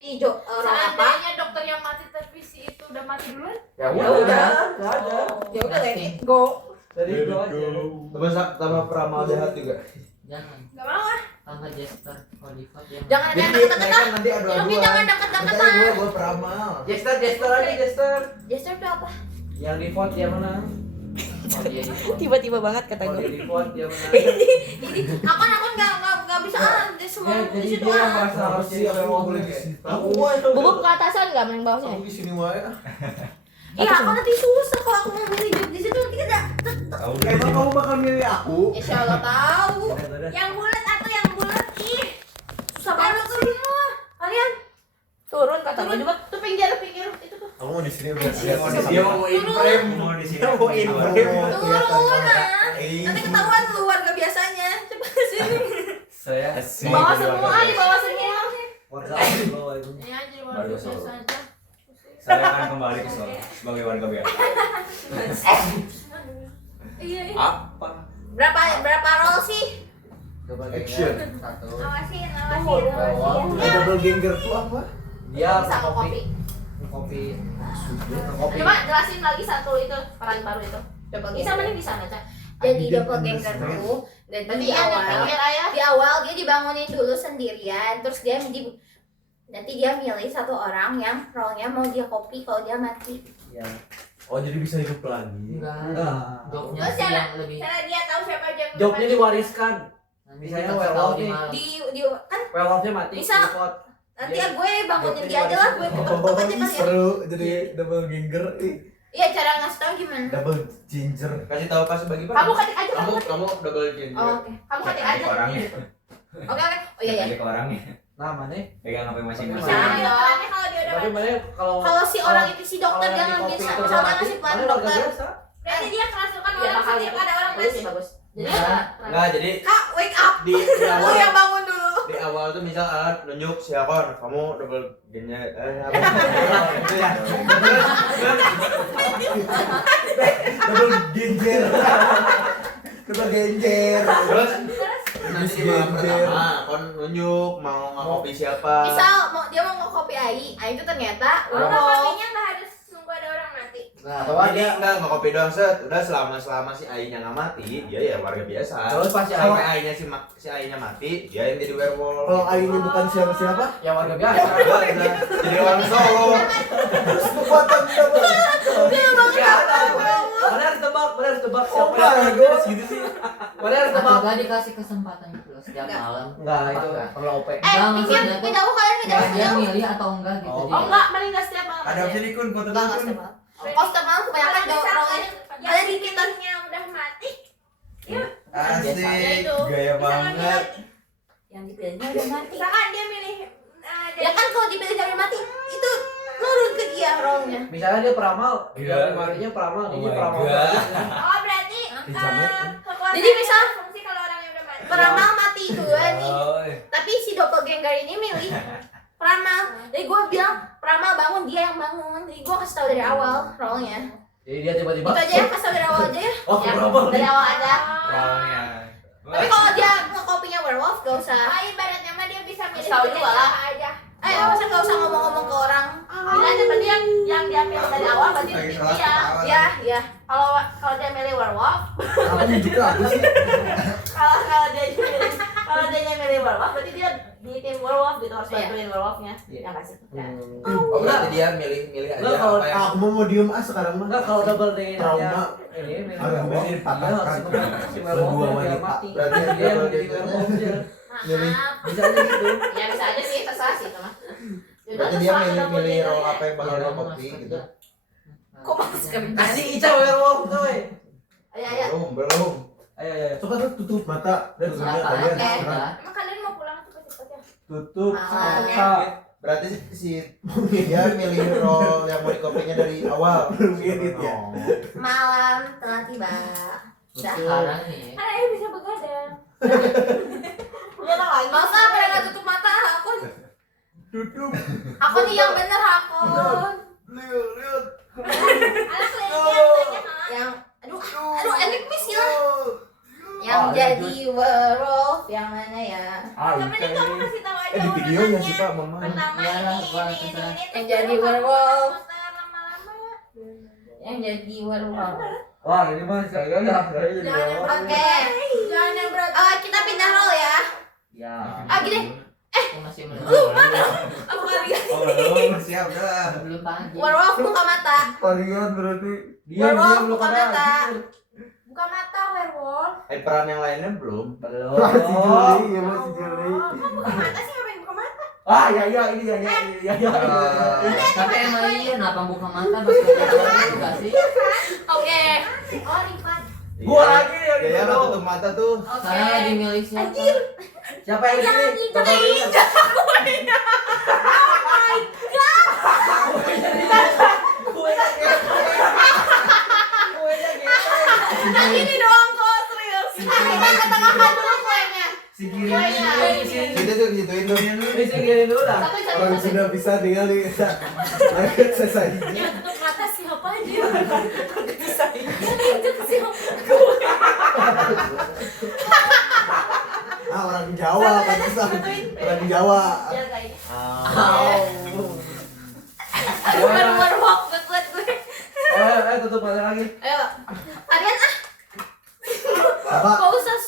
Seandainya dokter yang mati tapi si itu udah mati duluan. Ya udah, enggak ada. Ya udah let it go. Dari go aja. Tambah peramal jahat juga. Jangan. Gak mau ah. Tambah Jester Hollywood yang Jangan ada Jadi deket-deket mereka ah. nanti adu-aduan. Yogi jangan deket-deket ah. Gue peramal. Jester aja Jester. Jester tuh apa? Yang di vote dia menang. oh dia di phone. Tiba-tiba banget kata Kalau gue. di vote dia menang. Ini aku nggak bisa di semua Ya, di jadi situ dia yang ah. merasa harus jadi werewolf kayak. Bubuk ke atasan nggak main bawahnya? Aku di sini wae. Iya aku nanti susah kalau aku mau milih job di situ nanti kita Emang kamu bakal milih aku? Insya Allah tahu. Yang bulat atau yang bulat ih. Susah banget semua. Kalian turun kata gue coba tuh pinggir itu tuh. Kamu mau di sini berarti. Dia mau in frame. Mau di sini. Mau in frame. Turun ah. Nanti ketahuan luar gak biasanya. Coba ke sini. Saya Di bawah semua, di bawah semua. warga di bawah itu. Ini aja di bawah biasa aja. Saya akan kembali ke Solo sebagai warga biasa. Iya. Apa? Berapa roll sih? Coba Action. Satu. Awasin. Double ganger tuh apa? Dia Bisa kopi. kopi. Coba jelasin lagi satu itu peran baru itu. Bisa mending bisa baca. Jadi doppelganger tuh dan Berarti di ada awal pikir ayah. di awal dia dibangunin dulu sendirian terus nanti dia milih satu orang yang role-nya mau dia copy kalau dia mati. Ya. Oh jadi bisa hidup lagi? enggak. Jobnya Oh, sih cara- yang lebih. Cara dia tahu siapa aja yang Jobnya mati. diwariskan. Nanti Misalnya kita werewolf tahu di nih. malam. Di kan Werewolfnya mati. Bisa. di vote. nanti Dia- gue bangunin jobnya dia aja lah gue diwariskan. ketok aja kan ya. Seru jadi double ganger. Iya cara ngasih tahu gimana? Double ginger. Kasih tahu pas bagi Kamu ketik aja kamu. ketik. kamu double ginger. Oh, oke. Kamu ketik aja. Orangnya. Oke. Oh iya iya. Ke orangnya. Nah, mana? Pegang HP masing-masing. Bisa. Caranya kalau dia udah Tapi mati. mana kalau Kalau si orang itu si dokter kalau jangan di kopi bisa itu misalnya mati, ngasih pelan mana warga dokter. biasa? Berarti dia kerasukan Iya orang bakal setiap ada orang bagus mati. sih bagus. Jadi Enggak, jadi Kak wake up. di Lu awal yang bangun dulu. di awal tuh misal alat nunjuk si Akor, kamu double ginger apa? Itu ya. Double ginger. Double ginger. Terus nanti di babak pertama kon nunjuk mau ngopi siapa. Misal dia mau nge-copy AI itu ternyata Kalau kopinya nggak harus nunggu ada orang mati. Nah, Atau dia enggak ngopi doang set. Udah selama si Ainya nggak mati, dia ya warga biasa. Terus pas si Sampai Ainya- Ainya si Ainya mati, dia yang jadi werewolf. Kalau Aini bukan siapa-siapa? yang warga biasa. Udah, jadi orang Solo. Terus kekuatan double. Mana harus tebak Oh siapa my yang God. gitu sih. Mana harus Atau tebak? enggak dikasih kesempatan gitu loh setiap malam. Enggak, itu Enggak. perlu OP. Enggak, mikir maksudnya tuh ngejauh kalian ngejauh kayak dia ngejauh. milih atau enggak gitu. Oh, Jadi Oh enggak, mending enggak setiap malam. Ada aja. opsi nih kun, foto Enggak kun. setiap malam. Kalau setiap malam kebanyakan Kalau jauh role-nya. yang Ada di kita. pilihnya udah mati. Asik, Biasa. gaya banget. Yang dipilihnya udah mati. Misalkan dia milih Ya kan kalau dipilih dari mati itu nurun ke dia role-nya. Misalnya dia peramal, dia Iya. primarinya peramal, Oh dia my peramal. God. Oh berarti Dijamin. kekuatan Jadi misal fungsi kalau orang yang udah mati. Peramal mati duluan nih. Oh, Tapi si doppelganger ini milih Peramal. Jadi gue bilang Peramal bangun, dia yang bangun. Jadi gue kasih tau dari awal role-nya. Jadi dia tiba-tiba. Itu aja ya, kasih tau dari awal aja ya. Oh, Ya, peramal. dari awal aja. Rawnya. Tapi kalau dia nge-copy-nya werewolf gak usah. Ah ibaratnya mah dia bisa milih Tahu pilih dua lah. siapa aja. Masa gak usah ngomong-ngomong ke orang. Ini aja berarti yang diambil dari awal berarti Lagi dia. salah. Ya. Kalau dia milih werewolf, Kamu juga aku sih. kalau dia milih werewolf berarti dia di tim werewolf gitu harus Iya. bantuin werewolfnya. Iya. Ya kasih. Oh berarti dia milih aja Enggak, kalau apa yang Aku mau diem sekarang mah. Enggak kalau double dengan Trauma. ini memang Agak werewolf, ini dia dipatahkan. harus ngomong si werewolf Berdua biar wanita. mati. Berarti Dia yang double jadi dengan werewolf dia. Maaf. Bisa aja gitu. Ya bisa aja sih, terserah sih itu mah. Berarti dia milih role apa yang bakal Iya, dia Mas, kopi Mas, gitu. Kok masuk ke Kasih Ica werewolf tuh. Ya. Belum. Ayo. Coba tuh tutup mata dan Silakan. dunia kalian Oke. sekarang. Emang kalian mau pulang cepet-cepet ya? Tutup Ah. mata. Berarti si dia milih role yang mau dikopinya dari awal. Edit ya. Oh. Malam telah tiba. Udah. sekarang nih ya. Karena bisa begadang. Gak usah pada nggak tutup mata aku. Tutup. Aku nih yang bener aku. Lihat. Anak kelihatan banyak. Yang aduh enak misil. Yang jadi werewolf yang mana ya? Yang mending kamu kasih tahu aja di videonya urutannya. sih Pak, Mama. Pertama Iyalah, ini, Pak, ini, terserah. ini. Yang jadi werewolf. Lama-lama. Yang jadi werewolf. Wah, ini mah saya ya. Saya jadi Jangan yang werewolf. Oke. Jangan yang berat. Kita pindah role ya. Ya. Gini. Aku masih belum. Aku kalian. Oh, siap dah. Belum pagi. Werewolf buka mata. Kalian berarti Werewolf lu buka kan. mata. Buka mata werewolf. Peran yang lainnya belum. Belum. si Juli, ya Mas, si Juli. Kok buka mata sih, ngapain buka mata? Ah, ya ini ya. Tapi emang iya kenapa buka mata pas ketemu enggak sih? Oke. Oh, Rifat. Gua lagi yang Ya ditutup. tutup mata tuh. Saya lagi milih siapa? Siapa yang ini? Coba lihat. Nah gini doang kok serius. Kita ketengahkan dulu kuenya. Si Giri. Situ tuh gituin tuh. Ini si Giri dulu lah. Orang sudah bisa tinggal di ayo selesai. Yang tutup mata siapa aja? Bisa. Itu siapa? Orang Jawa pantesan. Orang Jawa. Ya guys. Werewolf buat gue. Tutup mata lagi. Ayo. Kalian Apa? gak usah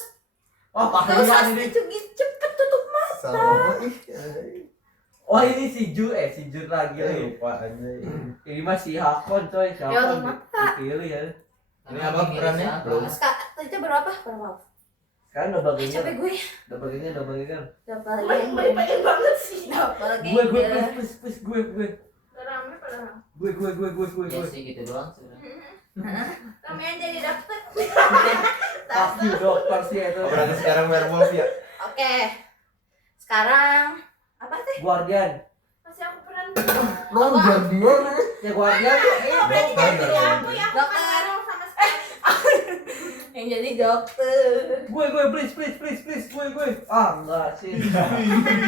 Oh, gak pakai usah ini. cepet tutup mata. Sama Oh, ini si Jun lagi. Lupa aja. Ini mah si Hakon coy, si Ya, Hakon. mata. Dipilih ya. Ini apa perannya? Belum. Itu berapa? Werewolf. Sekarang double ganger. Capek gue. Double ganger. Doppelganger. Pengen banget sih. Doppelganger. Please, gue. Rame pada rame. Gue. Ya sih gitu doang sebenarnya. Rame aja di daftar. Pasti dokter sih itu. Oh, berarti sekarang werewolf ya. Oke. Sekarang apa sih? Guardian. Masih aku peran. Non Guardian. Ya Guardian tuh Berarti dokter. jadi aku ya. Aku Dokter. peran sama sekali. Yang jadi dokter. Gue please gue. Ah, enggak sih.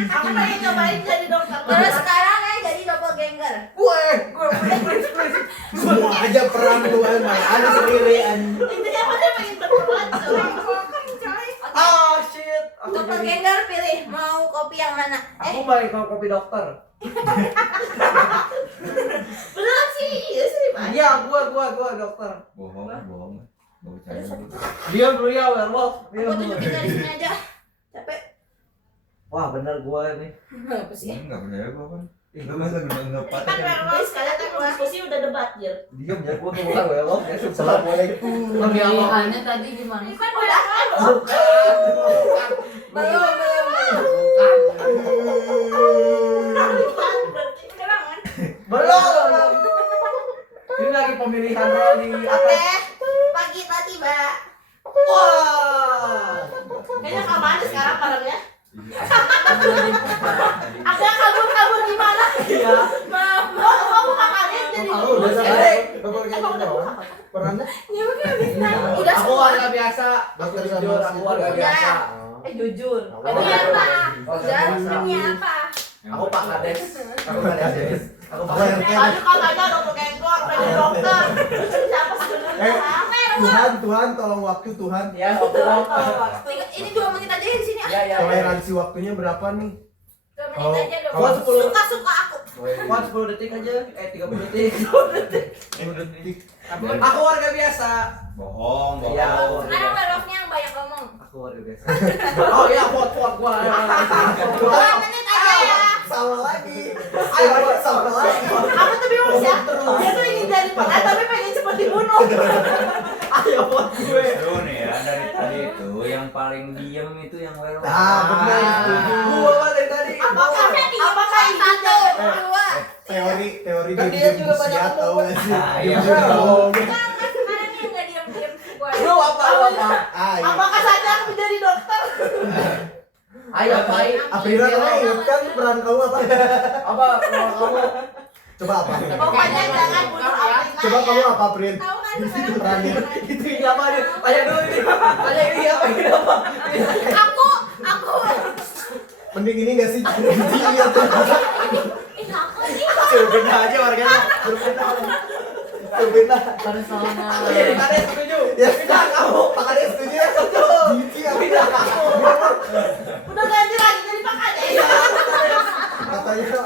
Aku pengen nyobain jadi dokter. Terus sekarang yang jadi doppelganger. Gue please. Semua aja peran lu emang ada sendiri anjing. Intinya aku tuh pengen berbuat coy. Ah, shit. Doppelganger pilih mau kopi yang mana? Aku balik mau kopi dokter. Belum sih, iya sih Pak. Iya, gua dokter. Bohong. Diam dulu ya, werewolf. Aku tunjukin dari sini aja. Capek. Wah, bener gua nih. Apa sih? Enggak percaya gua kan. Lu masa enggak Ini kan werewolf sekalian tuh diskusi udah debat Jil. Diam ya, gua tuh bukan werewolf ya. Assalamualaikum. Pemilihannya tadi gimana Ini sih? kan werewolf. Belum. Bukan, berarti udah bangun. Belum. Ini lagi pemilihan role di Oke. atas. Pagi tiba. Wah. Kayaknya kapan sekarang parangnya? Ada kabur gimana? Iya. Maaf, kamu kalian jadi. Aku udah selesai. Doppelganger doang. Perannya Ya mungkin bisa. Udah Aku semua. warga biasa. Dokter Jujur, sama aku si warga Jun. biasa. Jujur. Demi apa? Udah. Demi apa? Aku Pak Kades. Aku Kades. Aku Pak Apa Kades. yang Tadi katanya doppelganger, pengen dokter. Terus siapa sebenarnya? Tuhan tolong waktu Tuhan. Ya, oke. Ini 2 menit aja di sini. Ya, ya. Toleransi waktunya berapa nih? 2 menit aja Kalau dong. 10 Suka aku. Kuat 10 detik aja. 30 detik. 10 detik. Aku warga biasa. Bohong. Iya. Sekarang werewolfnya yang banyak ngomong. Aku warga biasa. Oh iya, kuat gua. 2 menit aja ya. Salah lagi. Ayo salah lagi. Aku tuh bingung sih ya. Dia tuh ingin jadi peran tapi pengen cepet dibunuh. Ayo buat gue. Justru nih ya dari tadi itu yang paling diem itu yang werewolf. Ah, benar. Gua mah dari tadi. Apakah ini 1, 2? Teori Kan dia dia juga bikin banyak siat tahu ngomong. gak sih? Ah, iya. Diam-diam. Sekarang yang nggak diam-diam gua. Lu apa? Ah, iya. Apakah saja aku menjadi dokter? Ayo, baik. Aprira kamu ingat kan peran kamu apa? Apa kalau kamu? Coba apa? Pokoknya jangan bunuh Afrika. Coba kamu apa, Prin? Tahu kan sekarang Perannya. Itu ini apa nih? Tanya dulu ini. Tanya ini apa? Ini apa? Aku. Mending ini gak sih? Dilihat tuh. Ini aku nih. Berbeda aja warganya. Berbeda. Sebentar. Persona. Ada yang setuju. Ya sudah kamu, Pak Kades setuju ya? Jijik aku. Udah ganti lagi jadi Pak Kades. Katanya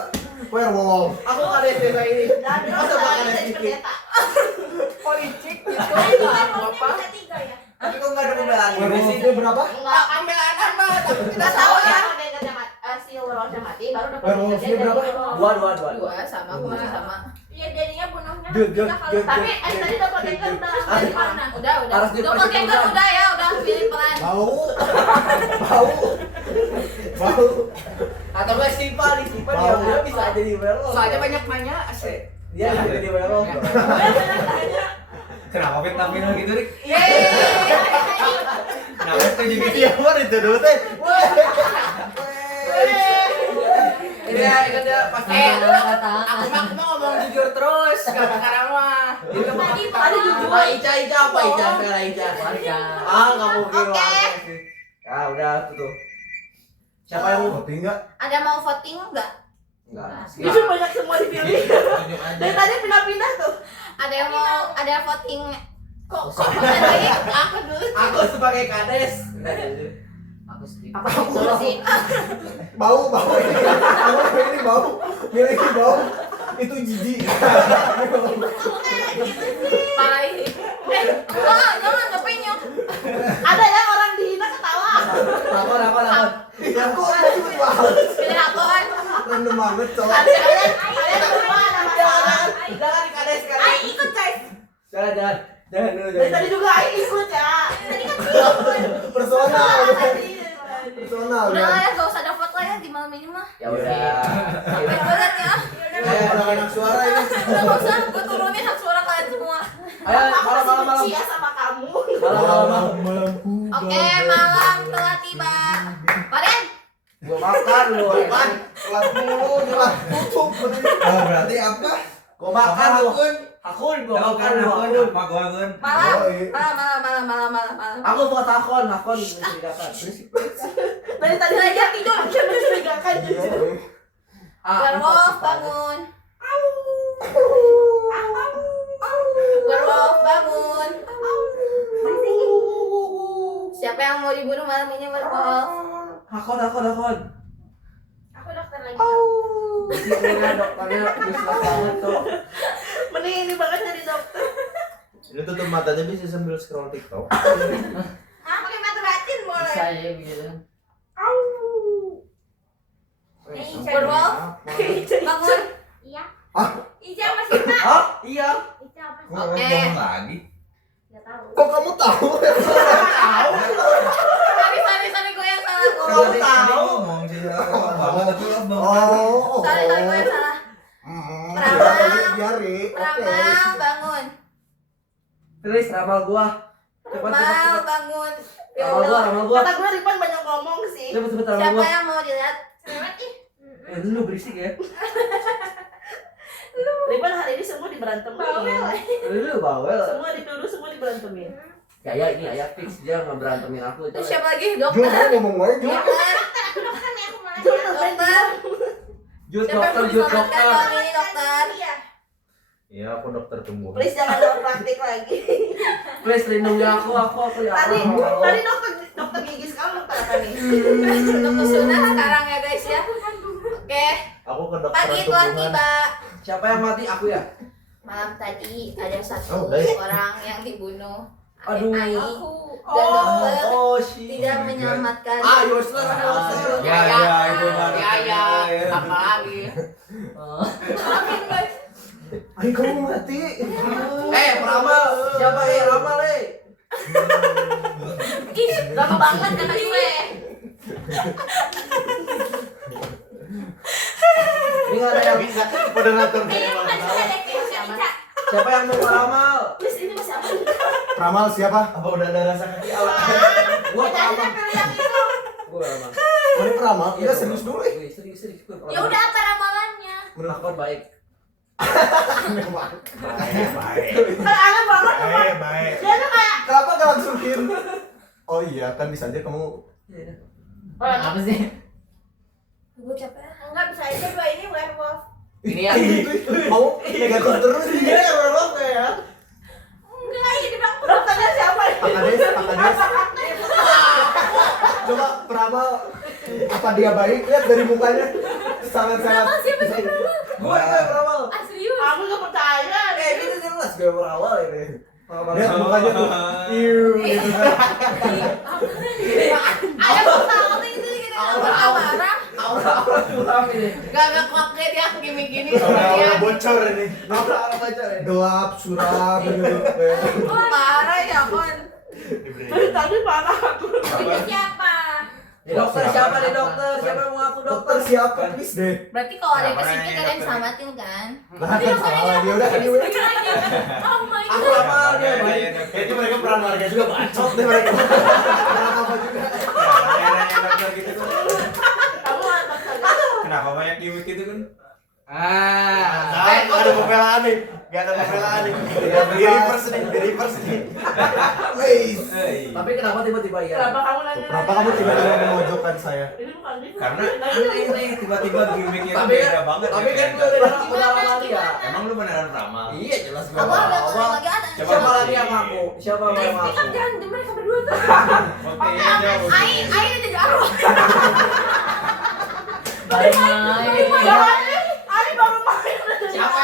werewolf. Aku ada yang desa ini. Dan Masa Pak Kades jadi dikit? pendeta. Politik gitu. Apa? Ketiga ya. Tapi kok nggak ada pembelaan? Werewolf itu berapa? Enggak, Pembelaan apa? Tapi kita Nggak tahu tahu ya. ya. Si Werewolfnya mati baru dapat Werewolfnya kejadian berapa? dari Werewolf. Dua. Sama, aku masih sama. Iya jadinya bunuhnya Jod, tiga kali. Jod. Tapi tadi dapat denger udah dari mana? Udah. Harus diperhitungkan. Udah ya, udah pilih peran. Bau. Atau nggak Sipa nih, Sipa Mau. dia bisa jadi werewolf. Soalnya banyak asik. Dia bisa jadi werewolf. Kenapa vitamin gitu, Rik? Yeay. Kenapa itu jadi Iya, mana itu dulu teh? Ini dia pasti. Kata. Aku mah ngomong jujur terus, sekarang mah. Itu mah Tadi jujur. Ica apa Ica? Bela Ica. Warga. Nggak mungkin Oke. warga sih. Ya udah tuh. Siapa yang mau? Voting enggak? Ada mau voting enggak? Enggak. Jujur banyak semua dipilih. Dari tadi pindah-pindah tuh. Ada yang mau ada voting kok tadi aku dulu. Aku sebagai kades. Aku setuju. Aku dulu sih. Bau. Ini bau. Milih bau. Itu jijik. Parah ini. Jangan ngapain. Ada ya orang dihina ketawa. Lakon. Aku ada juga bau. Pilih aku kan. Random banget cowok. Kalian semua nama Jangan di kades Ai kalian. ikut guys. Jangan dulu. Dari tadi juga Ai ikut ya. Tadi kan Personal. tadi. Personal. Udah lah ya, gak usah ada vote lah ya di malam ini mah. Ya udah. Capek banget ya. Anak suara ini. Udah gak usah, gue turunin hak suara kalian semua. Ayo Aku masih malam. benci ya sama kamu. Malam. Oke, malam telah tiba. Kalian Gua makan lu. Makan. Telat mulu, telat tutup. Oh, berarti apa? Gua makan lu. Hakun gua makan lu. Hakun. malam. Aku buat hakon mencurigakan. Dari tadi lagi tidur dia mencurigakan jujur. Werewolf bangun. Werewolf bangun. Siapa yang mau dibunuh malam ini werewolf? Hakon. Aku dokter lagi. Ini dokternya useless banget tuh. Mending ini banget jadi dokter. Ini tutup matanya bisa sambil scroll TikTok. Pakai mata batin boleh. Bisa ya begitu. Werewolf bangun. Iya. Ah. Ica masih Pak. Hah? Iya. Ica apa sih? Oke. lagi. Enggak tahu. Kok kamu tahu? Sorry gue yang salah. Kamu tahu? Ngomong sih. Tapi abang. Oh. Sorry gue yang salah. Jari. Ramal bangun. Tulis ramal gua. Ramal bangun. Ya Ramal gua, Allah. ramal gua. Kata gue Ripan banyak ngomong sih. Cepet ramal Siapa gua. yang mau dilihat? Cerewet ih. Lu berisik ya. Ripan hari ini semua diberantemin. Lu bawel. Semua dituduh, semua diberantemin. Ya ini ayah fix dia ngeberantemin aku itu. Terus siapa lagi? Jom, Dokter. ngomong aja. Dokter. Dokter. Jut Siapa yang mau dokter. diselamatkan malam ini dokter? Iya, aku dokter tumbuhan. Please jangan dalam praktik lagi. Please lindungi aku ya. Tadi dokter gigi sekarang dokter apa nih? Dokter Sunah sekarang ya guys ya. Oke. Aku ke dokter Pagi telah tumbuhan. tiba. Siapa yang mati? Aku ya. Malam tadi ada satu Oh, baik. orang yang dibunuh. Aduh. Ai. Dan Oh. dokter Shit. tidak menyelamatkan. Useless. Ya, itu mah. Ya. Apa lagi? Maafin guys. Ayo kamu mati. Peramal. Siapa ramal Ih, lama banget kata gue. Ini nggak ada yang Bisa moderator Ini dari bukan mana? ada Ica. Siapa yang mau ramal? Please ini masih apa? Ramal siapa? Apa udah ada rasa kaki ala? Gua Kita ramal. pilih yang itu. Gua ramal. Ini peramal. Iya serius dulu. Serius. Ya udah apa ramalannya? Menakut baik. Kan aneh banget sama. Baik. Dia tuh kayak Kenapa gak langsukin? Oh iya kan bisa aja kamu. Apa sih? Gue capek. enggak bisa aja gue ini werewolf. Ini ya. Kamu negatif terus dia ya berapa ya? Enggak, ini bang. Dokternya siapa? Pakades. Coba Prama apa dia baik? Lihat dari mukanya sangat-sangat. Siapa sih Gue berawal. Ah, serius? Aku nggak percaya. Ini jelas gue berawal ini. Lihat mukanya tuh. Gitu kan. Ada pesawat itu gitu. Marah. Aura suram ini. Gak koknya dia gini-gini. Orang bocor ini. Aura aja. Gelap, suram gitu. Parah ya kon. Dari tadi parah aku. Itu siapa? Dokter siapa nih dokter? Siapa yang mengaku Dokter dokter? siapa? Please deh. Berarti kalau ada Siapa kesini yang kalian dokter? selamatin kan? Nah kan salah lagi udah ini udah. Oh my Aku god. apa dia baik? Kayaknya mereka peran warga juga bacot deh mereka. Apa juga? Nanya dokter gitu tuh. Kamu anak saja. Kenapa banyak gimmick gitu kan? Ah. Gak ada pembelaan nih. Gak ada pembelaan nih. Di reverse nih. Wais. Tapi kenapa tiba-tiba ya? Kenapa kamu nanya? Kenapa kamu tiba-tiba memojokkan saya? Ini bukan dia. Karena Nanya. aneh tiba-tiba gimmicknya Tapi beda kan, banget. tapi ya, kan kayak gue udah Gatot. udah lama ya. Emang lu beneran ramal? Iya jelas gue. Aku ada ngomong lagi ada. Coba. Siapa lagi yang ngaku? Siapa yang Rizky kan ngaku? jangan mereka berdua tuh. Oke, jauh. Ain jadi arwah. Jangan nih. Ani baru main. Siapa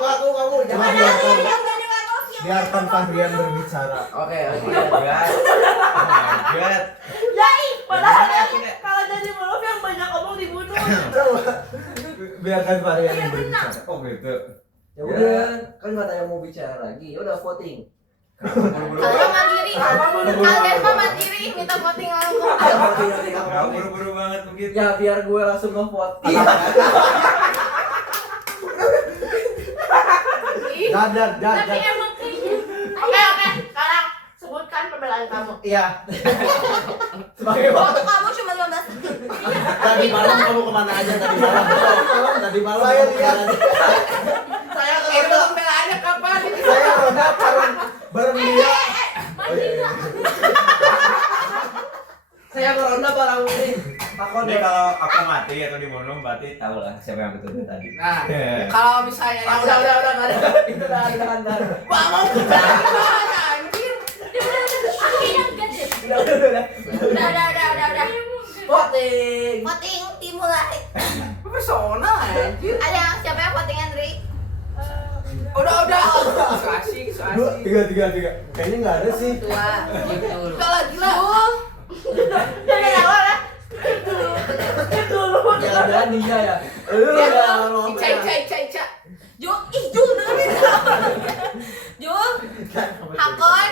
Kamu kamu jangan Mana biarkan yang gak ada werewolf yang biarkan Fahrian berbicara. Oke. Oh my god. Yai. Padahal kalau jadi meluk yang banyak omong dibunuh. Coba biarkan Fahrian yang berbicara. Oh gitu. Ya udah, kan nggak ada yang mau bicara lagi. Ya udah voting. Kalian mandiri. Kalian mah mandiri minta voting langsung. Ya voting nanti kamu Gak voting. buru-buru banget begitu. Ya biar gue langsung nge-vote. Jangan. Tapi emang kayaknya. Oke. Sekarang sebutkan pembelaan kamu. Iya. Sebagai Waktu kamu cuma 15 detik. tadi malam kamu kemana aja tadi malam? Tadi malam saya lihat. Saya Itu pembelaannya kapan? Saya ronda bareng dia. Mandi nggak? Saya corona barang ini. Takut Ini kalau aku mati atau dibunuh berarti tahu lah siapa yang betul tadi. Nah, kalau misalnya Ah, udah nggak ada. Itu udah anjir. bangun anjir. Akhirnya enggak deh. Udah. Voting. Voting tim mulai. Persona anjir. Ada siapa yang voting Andri? Udah. Kasih. Dua, tiga. Kayaknya nggak ada sih. Dua. Udah gila. Dari awal ya. Dulu. Ya ada dia ya. Ica. Jul, Jul dengerin. Jul, Hakon,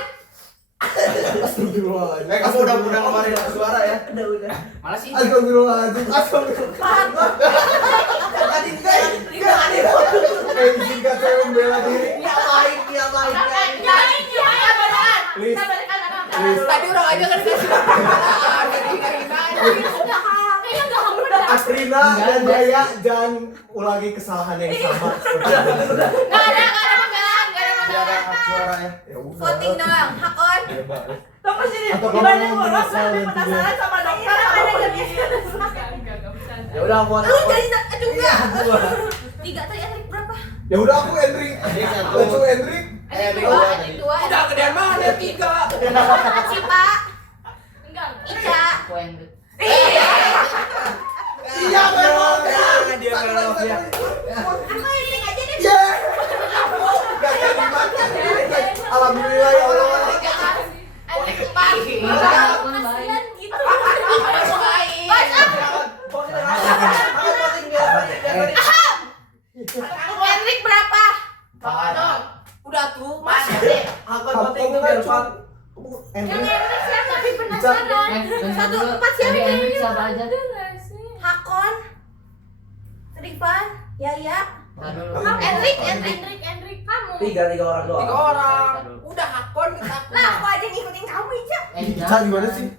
Astagfirullahaladzim. Kamu udah ngeluarin suara ya? Udah. Malah sih. Astagfirullahaladzim. Tadi enggak ada. Izinkan saya membela diri. Dia baik. Please. Tadi udah aja kan dikasih pembelaan. Jadi kayaknya nggak kamu benar. Asrina dan Jaya jangan ulangi kesalahan yang sama. Nggak ada pembelaan. Tidak ada hak suara ya. Ya udah. Voting doang, Hakon. Hebat. tunggu sini. Atau Dibanding kamu bolos menyesal lebih nanti penasaran dia. sama dokter Kan sama ada polisi. Ya udah vote. Lu jadi aduh enggak. 3 tadi Andri berapa? Ya udah aku Hendrik. Lucu Hendrik. Andri 2. Udah gedean banget 3. Sipa. Ica. Iya memang. Dia belok ya. Aku yang aja deh. Ya. Gak jadi makan. Alhamdulillah ya Allah. Andri Sipa. Kasian gitu. Hendrik berapa? Udah tuh, Mas. Deh. Aku voting tuh biar Pak. Yang Hendrik. Hendrik siapa? Tapi penasaran. 1-4 siapa kayaknya? Siapa aja? Hakon, Rifan, Yaya, Hendrik kamu. Tiga orang doang. 3 orang. Udah Hakon kita. Nah, aku aja ngikutin kamu Ica. Ica gimana sih?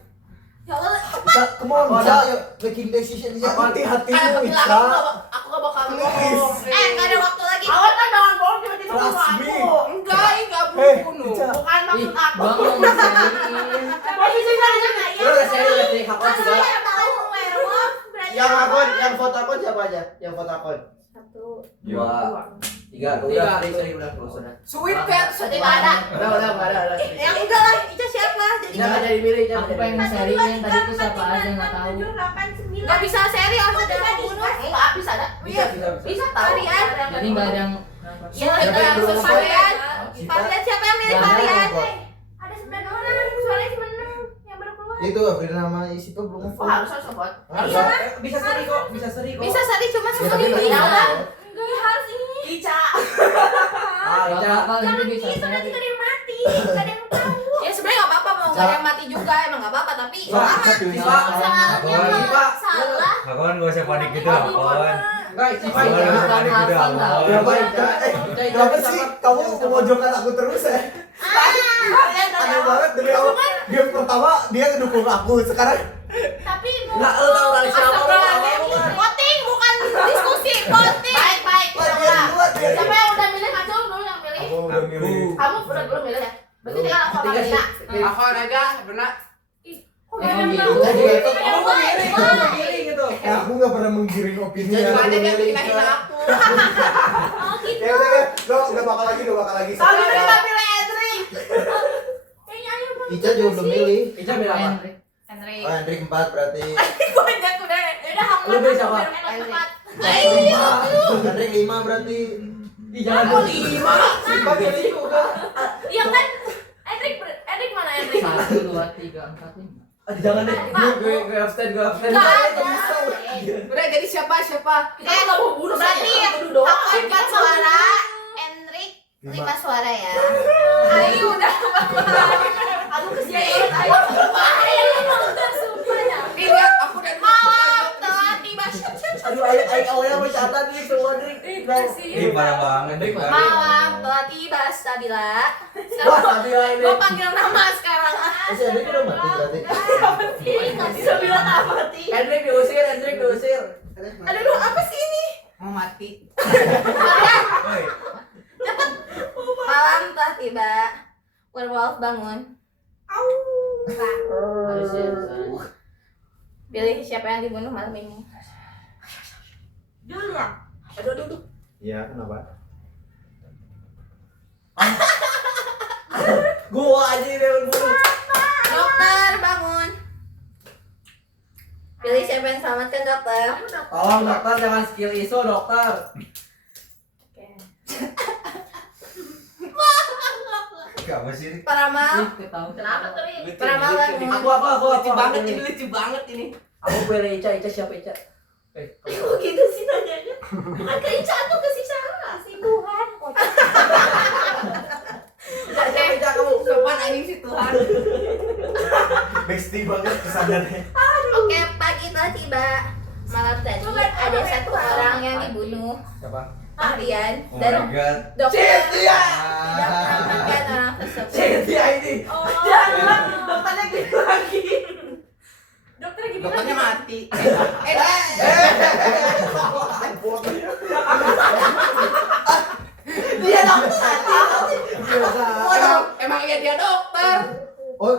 Ya Allah, Ica, come on Ica, yuk making decision Ica. Hati-hatimu Ica. Aku gak bakal ngomong. nggak ada waktu lagi. Awan kan jangan bohong tiba-tiba Trust bunuh me. aku. Enggak bunuh. Ica. Bukan maksud aku. Posisi saya nggak ya? Lu udah serius nih, Hakon Kalau juga. saya tahu werewolf berarti Yang vote akun siapa aja? Yang vote akun. 1, 2, 3. Udah, sering udah. Sweet pet, tidak ada. Udah, enggak ada. Yang enggak lah, Ica siapa? Jadi Jangan jadi milih, Aku pengen seriin tadi tuh siapa aja nggak tahu. nggak bisa seri harus ada yang bunuh. Enggak bisa ada. Bisa varian. Jadi nggak ada yang Yang Siapa yang belum varian. Kita- Varian siapa yang milih Jangan varian? ngomong. Ada 9 orang, soalnya cuma 6 yang baru keluar. Itu Afril nama Isipa belum Oh, ngomong. harus support. Iya. Bisa seri kok. Bisa seri cuma Ya, sekali tapi milih. nggak Enggak ngomong. harus ini. Ica. nggak apa-apa nanti Jangan bisa gitu, nanti seri. ada yang mati. Nggak ada yang tahu. Ya sebenarnya nggak apa-apa mau nggak ada yang mati juga, emang nggak apa-apa tapi Wah, selamat. satu ini. Soalnya kalau salah Aku kan gak usah panik gitu lah, kawan. Enggak, si Aku Pai. kan gak usah panik gitu lah, Hafal, kawan. Kenapa? Kenapa sih kamu memojokkan aku terus ya? Aneh banget demi Allah. Game pertama dia ngedukung aku, sekarang tapi Enggak, lu tahu kali siapa lu tahu. voting bukan diskusi, voting. Baik. wah dia duluan dia. Siapa yang udah milih Kacau dulu yang pilih? Aku udah milih. Kamu udah belum milih ya? Berarti tinggal aku sama Tiga sih. Rina. Aku Rega, benar. Kok Emang banyak gitu. tahu? Jadi itu Kamu mau milih, kamu mau milih gitu. aku nggak pernah menggiring opini ya. Gimana Aku dia milih. bikin aku? Oh gitu. Ya udah, nggak bakal lagi. Kalau gitu kita pilih Edric. Kayaknya ayo Bang. Ica juga belum milih. Ica bilang apa? Henry. Henry. Oh, Hendrik 4 berarti. Banyak udah. Udah aku Lu pilih siapa? Hendrik 5 berarti. Ih, jangan Aku 5. Siapa pilih juga? Iya kan? Edric mana Edric? 1, 2, 3, 4, 5. Jangan deh. Gue abstain. Enggak ada. Udah jadi siapa? Kita nggak mau bunuh Berarti saya. Aku dulu doang. aku 4 suara, Edric 5 suara ya. Ayo udah. Aduh kesian banget. Ayo. Bahaya nonton sumpah ya. Nih lihat aku dan Malam telah tiba. Aduh, ayo awalnya mau catat nih semua nih. Ih, parah banget nih, Pak. Malam telah tiba Stabila. Wah, tapi ini. Gue panggil nama sekarang. Masih Hendrik udah mati berarti. Stabila tak mati. Hendrik diusir. Aduh, apa sih ini? Mau mati. Woi, Malam telah tiba. Werewolf bangun. Harusnya bisa. Pilih siapa yang dibunuh malam ini. Dulu ya. Aduh. Iya, kenapa? Gua aja yang bunuh. Dokter bangun. Pilih siapa yang selamatkan dokter. Tolong dokter jangan skill iso dokter. Gak sih? Peramal. Ih, ketahuan. Kenapa tuh, Ri? Peramal bangun. Aku Lucu banget ini. Aku pilih Ica siapa Ica? Kok gitu sih nanyanya? Bukan ke Ica tuh ke si Sarah. Si Tuhan. Oke, Ica kamu sopan anjing si Tuhan. Bestie banget kesannya. Oke, pagi telah tiba. Malam tadi ada satu orang yang dibunuh. Siapa? Harian Oh dan my god. dokter Cynthia. tidak menampilkan orang tersebut. Cynthia ini. Jangan, dokternya gitu lagi. Dokternya mati. Dia dokter. Emang iya dia dokter. Oh,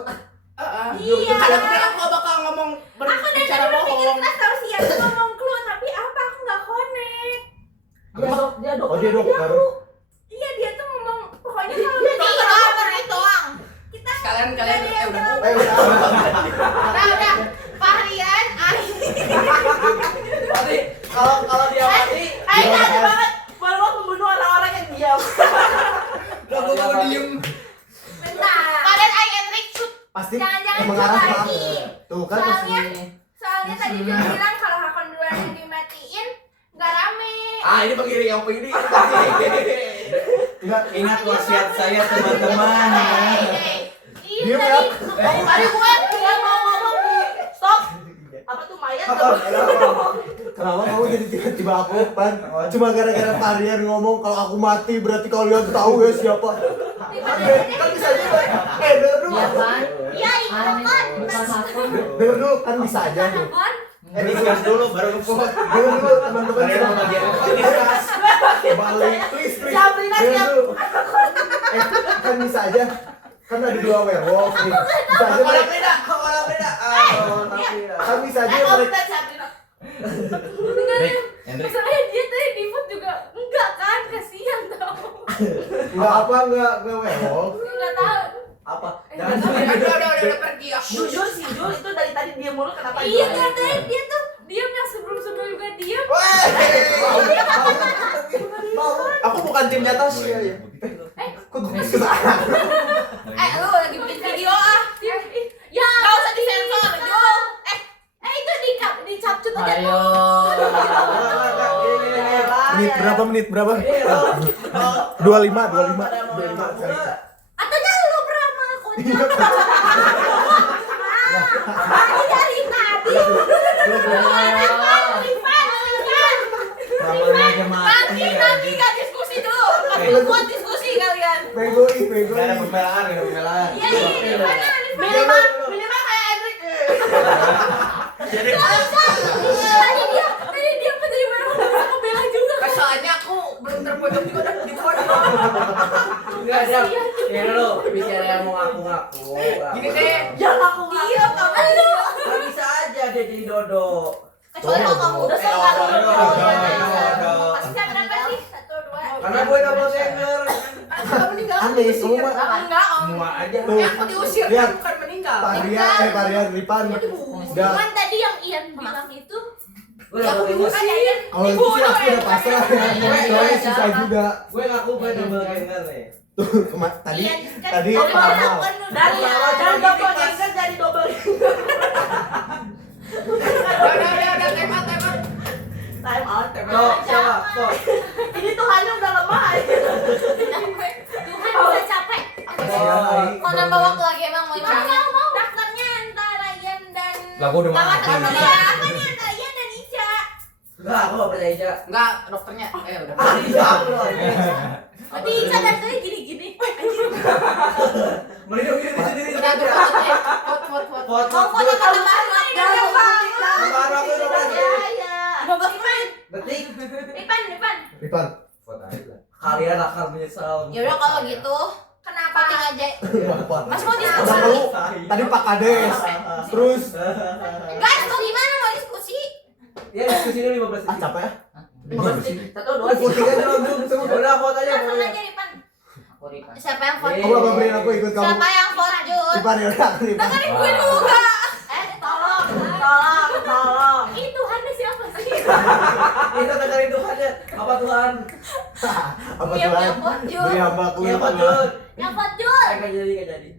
Iya. Kadang aku gak bakal ngomong berbicara bohong. tahu sih yang ngomong clue tapi apa aku nggak connect. Dia oh dia dokter. Iya dia tuh ngomong pokoknya kalau Dokter itu doang. kita Kalian udah udah Fahrian Berarti kalau dia mati, ada banget. Baru membunuh orang-orang yang diam. udah gua mau diem. bentar. Kalian Enric shoot. Pasti Jangan-jangan mengarah ke lagi. aku. Tuh kan Soalnya pasti. soalnya tadi dia bilang kalau Hakon duluan yang dimatiin nggak rame. Ini begini yang begini. Enggak. Ingat wasiat saya, teman-teman. Iya Diam tadi. ya. Tadi gue tinggal mau ngomong nih. Stop. Apa tuh mayat? Kenapa kamu jadi tiba-tiba aku pan? Cuma gara-gara Fahrian ngomong kalau aku mati berarti kalian tahu ya siapa? Kan bisa juga. Denger dulu. Iya kan? Iya itu Aneh, kan. bukan Hakon. Denger dulu kan bisa aja tuh. Hakon. Discuss dulu baru ngevote. Denger dulu teman-teman. Kalian mau bagian Balik, please. Sabrina, Denger siap. dulu. Kan bisa aja. Kan ada 2 werewolf nih. Bisa aja Orang mereka. beda. Kan bisa aja mereka. Sabrina. Hendrik. Masalahnya dia tadi di food juga enggak kan, kasihan tau. Enggak werewolf. Enggak tahu. Apa? Udah pergi ya. Jujur sih, Jul itu dari tadi diam mulu kenapa? Iya katanya dia tuh diam yang sebelum juga diam. Aku bukan timnya Tasya ya. Kok bisa kesana? Lu lagi bikin video ah. Ya, Enggak usah disensor, Jul. itu dicapcut aja. Ayo. Menit berapa? 25. Ataunya lu pernah konyol. Aku dari tadi. Ramai aja mati. Nanti kan diskusi dulu. Nanti buat diskusi kalian. Pegoi. Gak ada pembelaan. Iya, di mana? Minimal kayak Hendrik. Jadi Tadi dia tadi baru ngebela juga. Soalnya aku belum terpojok juga udah di pojok. Enggak ada. Ya lu bicara yang mau ngaku-ngaku. Gini deh, jangan aku iya kamu. Kan bisa aja dia jadi Dodo. Kecuali kalau kamu udah salah dulu. Dodo. Pasnya berapa sih? 1, 2. Karena gue double ganger. Kamu meninggal. Aneh, kamu mah. Enggak, Om. Semua aja. Tuh. Aku diusir Lihat. kan bukan meninggal. Parian Ripan. Enggak. Cuman tadi yang Ian bilang itu Gue double ganger. Kalau itu sih aku udah pasrah ya. Soalnya susah juga. Gue ngaku gue double ganger nih. Tuh, tadi Ian kan tadi kalau normal. melakukan Dari udah. awal dari double ganger jadi double. Udah time out. Coba. Ini Tuhannya udah lemah. Tuhan udah capek. Mau nambah waktu lagi emang mau Mau daftarnya antara Ian dan Lah gua udah Lawan mati. sama dia. Apanya antara Ian dan Ica? Enggak, aku gak percaya aja. Enggak, dokternya. Udah. Tapi Ica dari tadi gini-gini. Melindungi diri sendiri. Udah foto. Foto. Mau foto kata baru aku Jangan lupa. Baru aku udah berhasil. ya. 15 menit. Detik. Ripan. Ripan. Foto aja. Kalian akan menyesal. Ya udah kalau gitu, kenapa voting aja? Apa? Mas mau Ada diskusi? lu. Tadi Pak Kades. Terus Guys, mau gimana mau diskusi? Ya diskusi dulu 15 detik. capek ya? 15 menit. 1 2 Voting aja langsung. Ya udah foto aja. Langsung aja Ripan. Aku Ripan. Siapa yang vote? Aku bakal beliin aku ikut kamu. Siapa yang vote Jun? Ripan ya udah aku Ripan. Dengerin gue dulu kak. Tolong. Itu Tuhannya siapa sih? Kita dengerin Tuhannya. Apa Tuhan? Apa Yang Tuhan? vote Jun. Beri hambaku Ya ya Pak Tuhan. Jun. Yang vote Jun. Enggak jadi.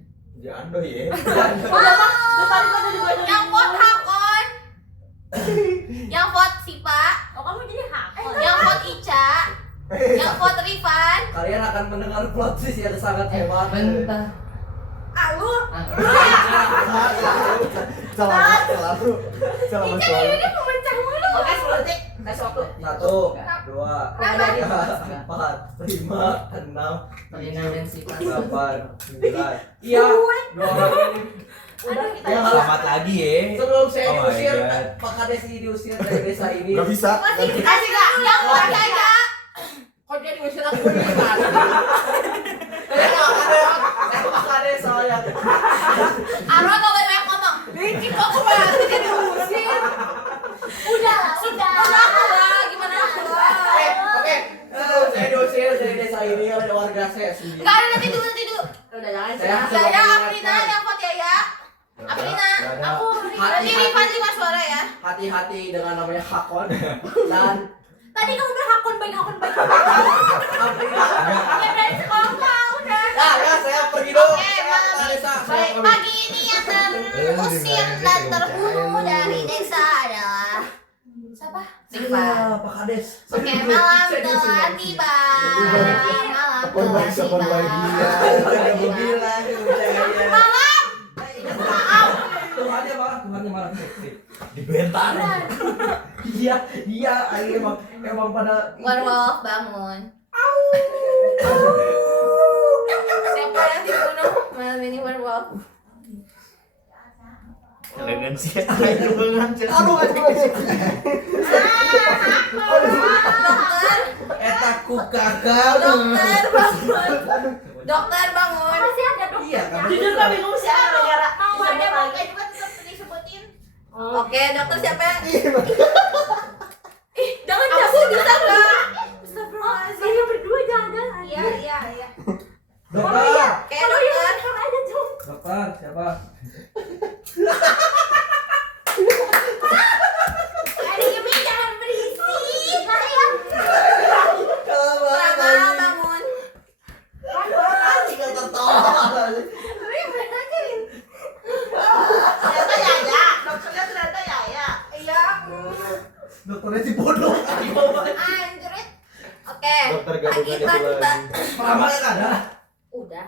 Jando ya. Yang vote Hakon. Yang vote Sipa. Oh kamu jadi Hakon. Yang vote Ica. Yang vote Rifan. Kalian akan mendengar plot twist yang sangat hebat. Bentar. Aku Selamat selalu. Selamat Ica selalu. ini memecah mulu. Oke, 10 detik. Kasih waktu. 1, 2, Kenapa? 3, 4, 5, 6, Melina dan Sipa. 8, 9. Iya. 2 orang ini. Udah kita Ya, Selamat lagi ya. Sebelum saya Oh my diusir, God. Pak Kades diusir dari desa ini. Gak bisa. Kasih enggak? Yang vote Caca. kok jadi usir aku di sana. Pak Kades soalnya. Arwan gak boleh banyak ngomong. Dikit kok aku berarti jadi usir. Udah lah. Gimana aku lah? Oke. Sebelum saya diusir dari desa ini oleh warga saya sendiri. Enggak ada nanti dulu. Udah jangan Saya sih. sudah Yaya mengingatkan. Afrina yang vote Yaya. Afrina. Nggak ada. Aku. Berarti Rifan 5 suara ya. Hati-hati dengan namanya Hakon dan Tadi kamu bilang Hakon baik. Afrina. Ya dari sekolah udah. Ya, saya pergi dulu. Oke, Saya malam ke desa. Saya Baik, pamit. pagi ini yang terusir dan terbunuh dari desa adalah siapa? Saya, Pak Kades. Oke, malam telah tiba. Malam Apaan telah lagi, apaan tiba. lagi? Saya mau bilang itu saya. Malam. Tuhannya marah. Dibentar. Iya, emang pada Werewolf bangun. Siapa yang dibunuh malam ini werewolf? elegansi ayo banget. Aduh, Dokter, etaku kakak. dokter bangun. Dokter bangun. Masih ada dokter. Iya, kan? Jujur kok bingung siapa negara. Mau ada pakai juga tetap disebutin. Oke, dokter siapa? Ih, jangan Aku bisa nggak? Astagfirullahaladzim. Saya berdua jangan. Iya. Dokter. Kayak dokter. Dokter, siapa? Ada Yumi jangan berisik. Ayo. Rama bangun. Ternyata Yaya. Dokternya ternyata Yaya. Iya. Dokternya si bodoh. Anjrit. Oke. Dokter gabungan itu Pagi-pagi, Mbak. Lama kan ada? Udah.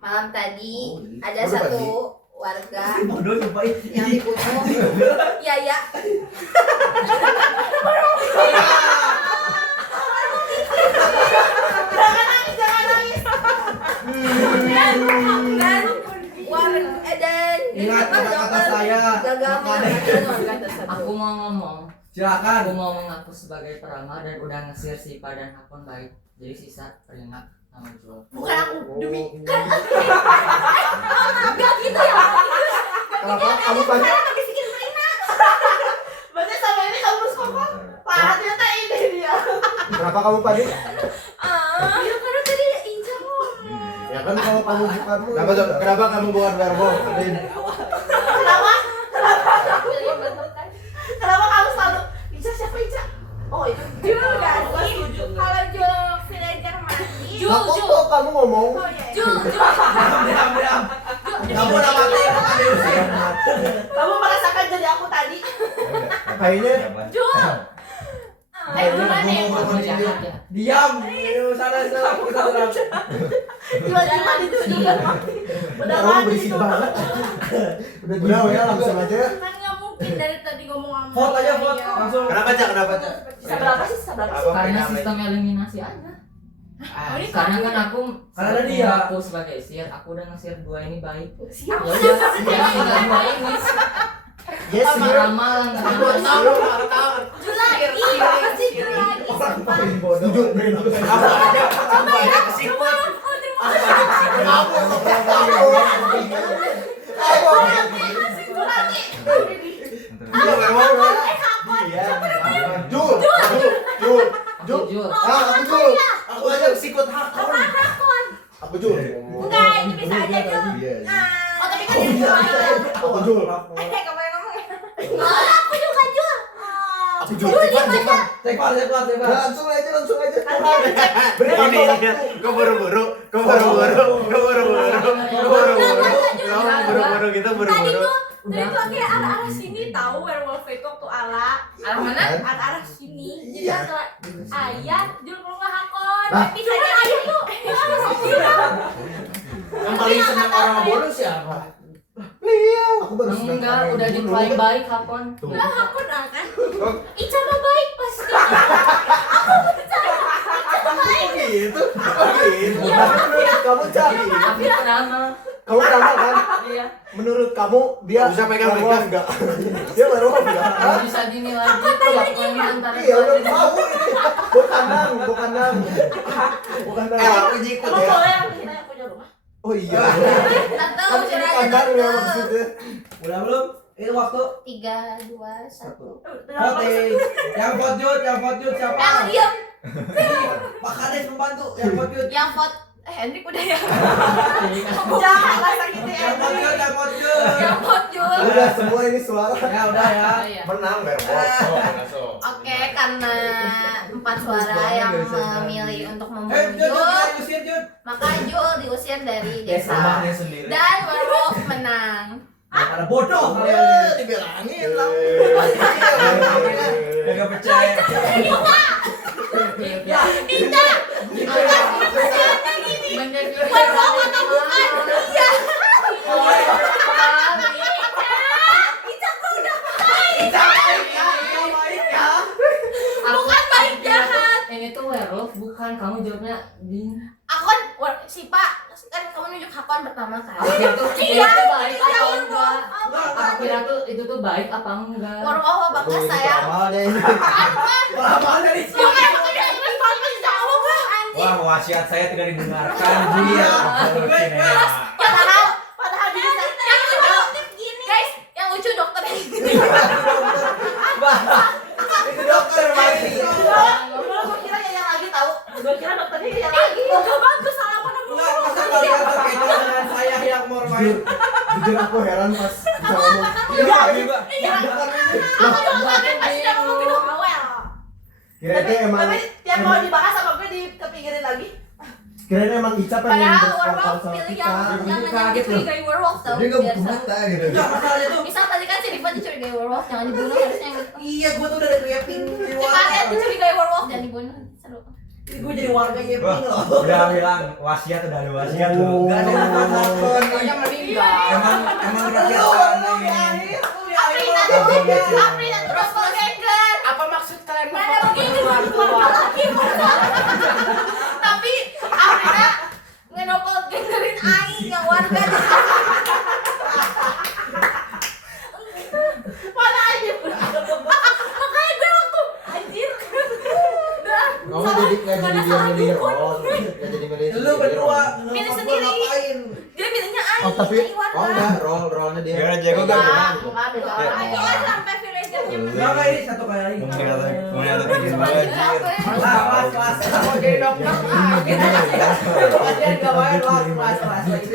Malam tadi Oh, iya. ada Udah satu pagi. warga Si bodoh nyobain. yang dibunuh. Ya. Jangan nangis. Dan Ingat kata-kata saya. gagal menyelamatkan warga tersebut. Aku mau ngomong. Silakan. Aku mau mengaku sebagai Prama dan udah nge-share Sipa dan Hakon baik. Jadi sisa Rina sama Jul. Bukan aku demi Kan enggak gitu ya. Kenapa kamu banyak? Karena bisikin Rina. berarti sama ini kamu skokong. Parah ternyata ini dia. Kenapa kamu panik? Ya karena tadi Inca ngomong. Ya kan kalau kamu bukan Kenapa kamu bukan werewolf? Kenapa kamu selalu Ica siapa Ica? Oh itu Jul enggak Gua sih. setuju. Kalau Jul villager mati. Kok kamu ngomong? Oh iya. Jul. Diam. Kamu udah mati, bukan diusir. Kamu merasakan jadi aku tadi. Kayaknya Jul. Gimana ya? Kamu jahat ya. Diam. Ayo sana kita serang. Tiba-tiba dituduh dan mati. Udah orang mati berisik itu. banget. Udah ya langsung aja. Kan nggak mungkin dari tadi ngomong sama Vote aja vote dia. langsung. Kenapa Cak? Kenapa Cak? Bisa berapa sih? Bisa berapa sih? Apa Karena namanya? sistem eliminasi aja. Oh, ini Karena kan aku Karena ada dia. Aku sebagai share, aku udah nge-share 2 ini baik. Siap. Ya udah, tinggal 2 ini. Yes, Sama iya. ramalan Aku sama tahu. Jul lagi. Pasti Jul lagi. Orang paling bodoh. Setuju, Brin. Apa ada? Apa ada kesikut? Apa ada kesikut? Iya, werewolf. Iya. Jul. Jujur. Aku Jul. Aku aja sikut Hakon. Aku Jul. Enggak, ini bisa aja Jul. Iya. Oh tapi kan dia Jul. Aku Jul. Kemarin ngomong ya. Aku juga Jul. Aku Jul. Jul dia aja. Cekal. Langsung aja. Beri Ini waktu. kau buru-buru gitu Tadi tuh kayak arah-arah sini tahu werewolf itu waktu arah mana? Arah sini. Iya. Ayah, Jul kalau nggak Hakon. Nah. Tapi saya ayah tuh. Yang paling seneng orang bodoh siapa? Aku baru Enggak, udah di-play baik Hakon. Udah Hakon kan? Ica mah baik pasti. gitu. Iya, Kamu Cak. Tapi Prama. Kamu kenapa kan? Iya. Menurut kamu dia Bisa pegang werewolf enggak? Dia werewolf enggak? Nggak bisa dinilai gitu waktunya antara Iya, udah dua tahu ini. Bukan nang. Aku jikut Kamu ya. boleh yang kita yang punya rumah. Oh iya. Tante Kan usir ini aja kandang ya tante. maksudnya. Udah belum? Ini waktu 3, 2, 1. voting. Yang vote Jud siapa? Yang diam. Pak Kades membantu. Yang vote Jud. Yang vote Hendrik udah ya. Jangan lah sakiti Yang vote Jud. Yang vote Jul. Udah semua ini suara. Ya udah ya. Oh, iya. Menang werewolf. Oke, karena 4 suara yang memilih untuk membunuh Jud, Jul, kita diusir Jud. maka Jul diusir dari desa. Rumahnya sendiri. Dan werewolf menang. Ada bodoh kalian. Dibilangin lah. Gak percaya. Indah, menjadi werewolf atau bukan? Iya. Bukan baik jahat. Ini tuh werewolf bukan, kamu jawabnya Din. Akon, si Pak, kan kamu nunjuk Hakon pertama kan? Aku tuh Iya, itu baik iya, apa iya. enggak? Aku kira tuh itu tuh baik apa enggak? Werewolf apa enggak sayang? Peramal dari sini. Bukan, aku udah terus panas jauh Bang, anjing. Wah, wasiat saya tidak didengarkan. Iya. Padahal di desa. Yang lucu gini. Guys, yang lucu dokter ini. Itu dokter mati. Gue kira dokternya dia lagi. Enggak bagus salah apa namanya. Enggak, masa kalian terkecoh dengan saya yang mau main. Jujur aku heran pas bisa ngomong. Iya juga. Iya. Aku juga kaget pas dia ngomongin Noel. Kira-kira emang Tapi tiap mau dibahas sama gue dikepikirin lagi. kira-kira emang Ica pengen Padahal bersekongkol werewolf sama pilih kita. yang dicurigai werewolf tau. Dia nggak biar butuh seru. mata gitu. Enggak, masalahnya tuh. Misal tadi kan si Riva dicurigai werewolf, jangan dibunuh harusnya yang itu. Iya, gua tuh udah reapping di Si luar. kalian dicurigai werewolf, jangan dibunuh. Seru. Gue jadi warga nyepping Wah, loh. udah bilang wasiat udah ada wasiat loh. Oh. Gak ada yang takut. Pokoknya meninggal. Emang rakyat aneh. Apri dan terus Geger. Apa maksud kalian Mana begini keluar lagi. Tapi Aprina ngenokol Gegerin Aing yang warga. Mana aja. Makanya gue waktu anjir. Kamu jadi nggak jadi dia milih Rol, nggak jadi milih. Lu berdua Milih sendiri. ngapain? Dia bilangnya Aing. Oh tapi Aing warga. oh enggak rolnya dia. Gimana jago gak? Aing kan sampai villagernya Enggak ini satu kali. Mungkin ada bikin banget. Kelas. Aku jadi dokter. Kalian enggak main kelas.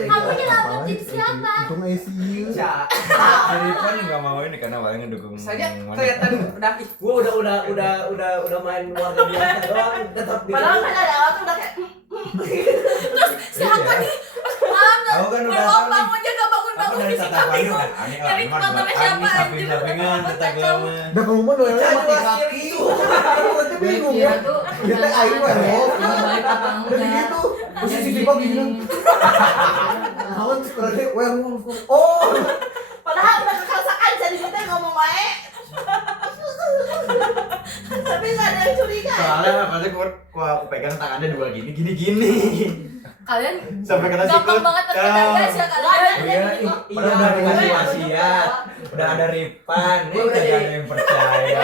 Kamu nyelamatin jadi siapa? Untung ICU. Jadi kan nggak mau ini karena paling ngedukung. Saja kelihatan udah gue udah main warga biasa doang tetap di. Padahal kan ada awal tuh udah kayak Terus siapa nih? Malam Aku kan udah belum tahu bangun jaga Aku bangun dari si tatapan kambing. udah aneh lah. Nyari Iman motornya buat siapa, Ani anjir? samping-sampingan tetangga. Udah kamu mau Noelnya Jadi pakai wasil kaki. itu. Nanti bingung ya. Dia teh aing werewolf. Jadi gitu. Terus si Dipa bilang, "Naon sebenarnya werewolf?" Oh, padahal udah kekerasakan jadi kita ngomong wae. Tapi nggak ada yang curiga. Soalnya pasti aku pegang tangannya dua gini. Kalian Sampai kena gampang sikut. banget terkena guys ya kalian. Padahal udah dikasih wasiat, udah ada Ripan, nih Udah kagak di- ada yang percaya.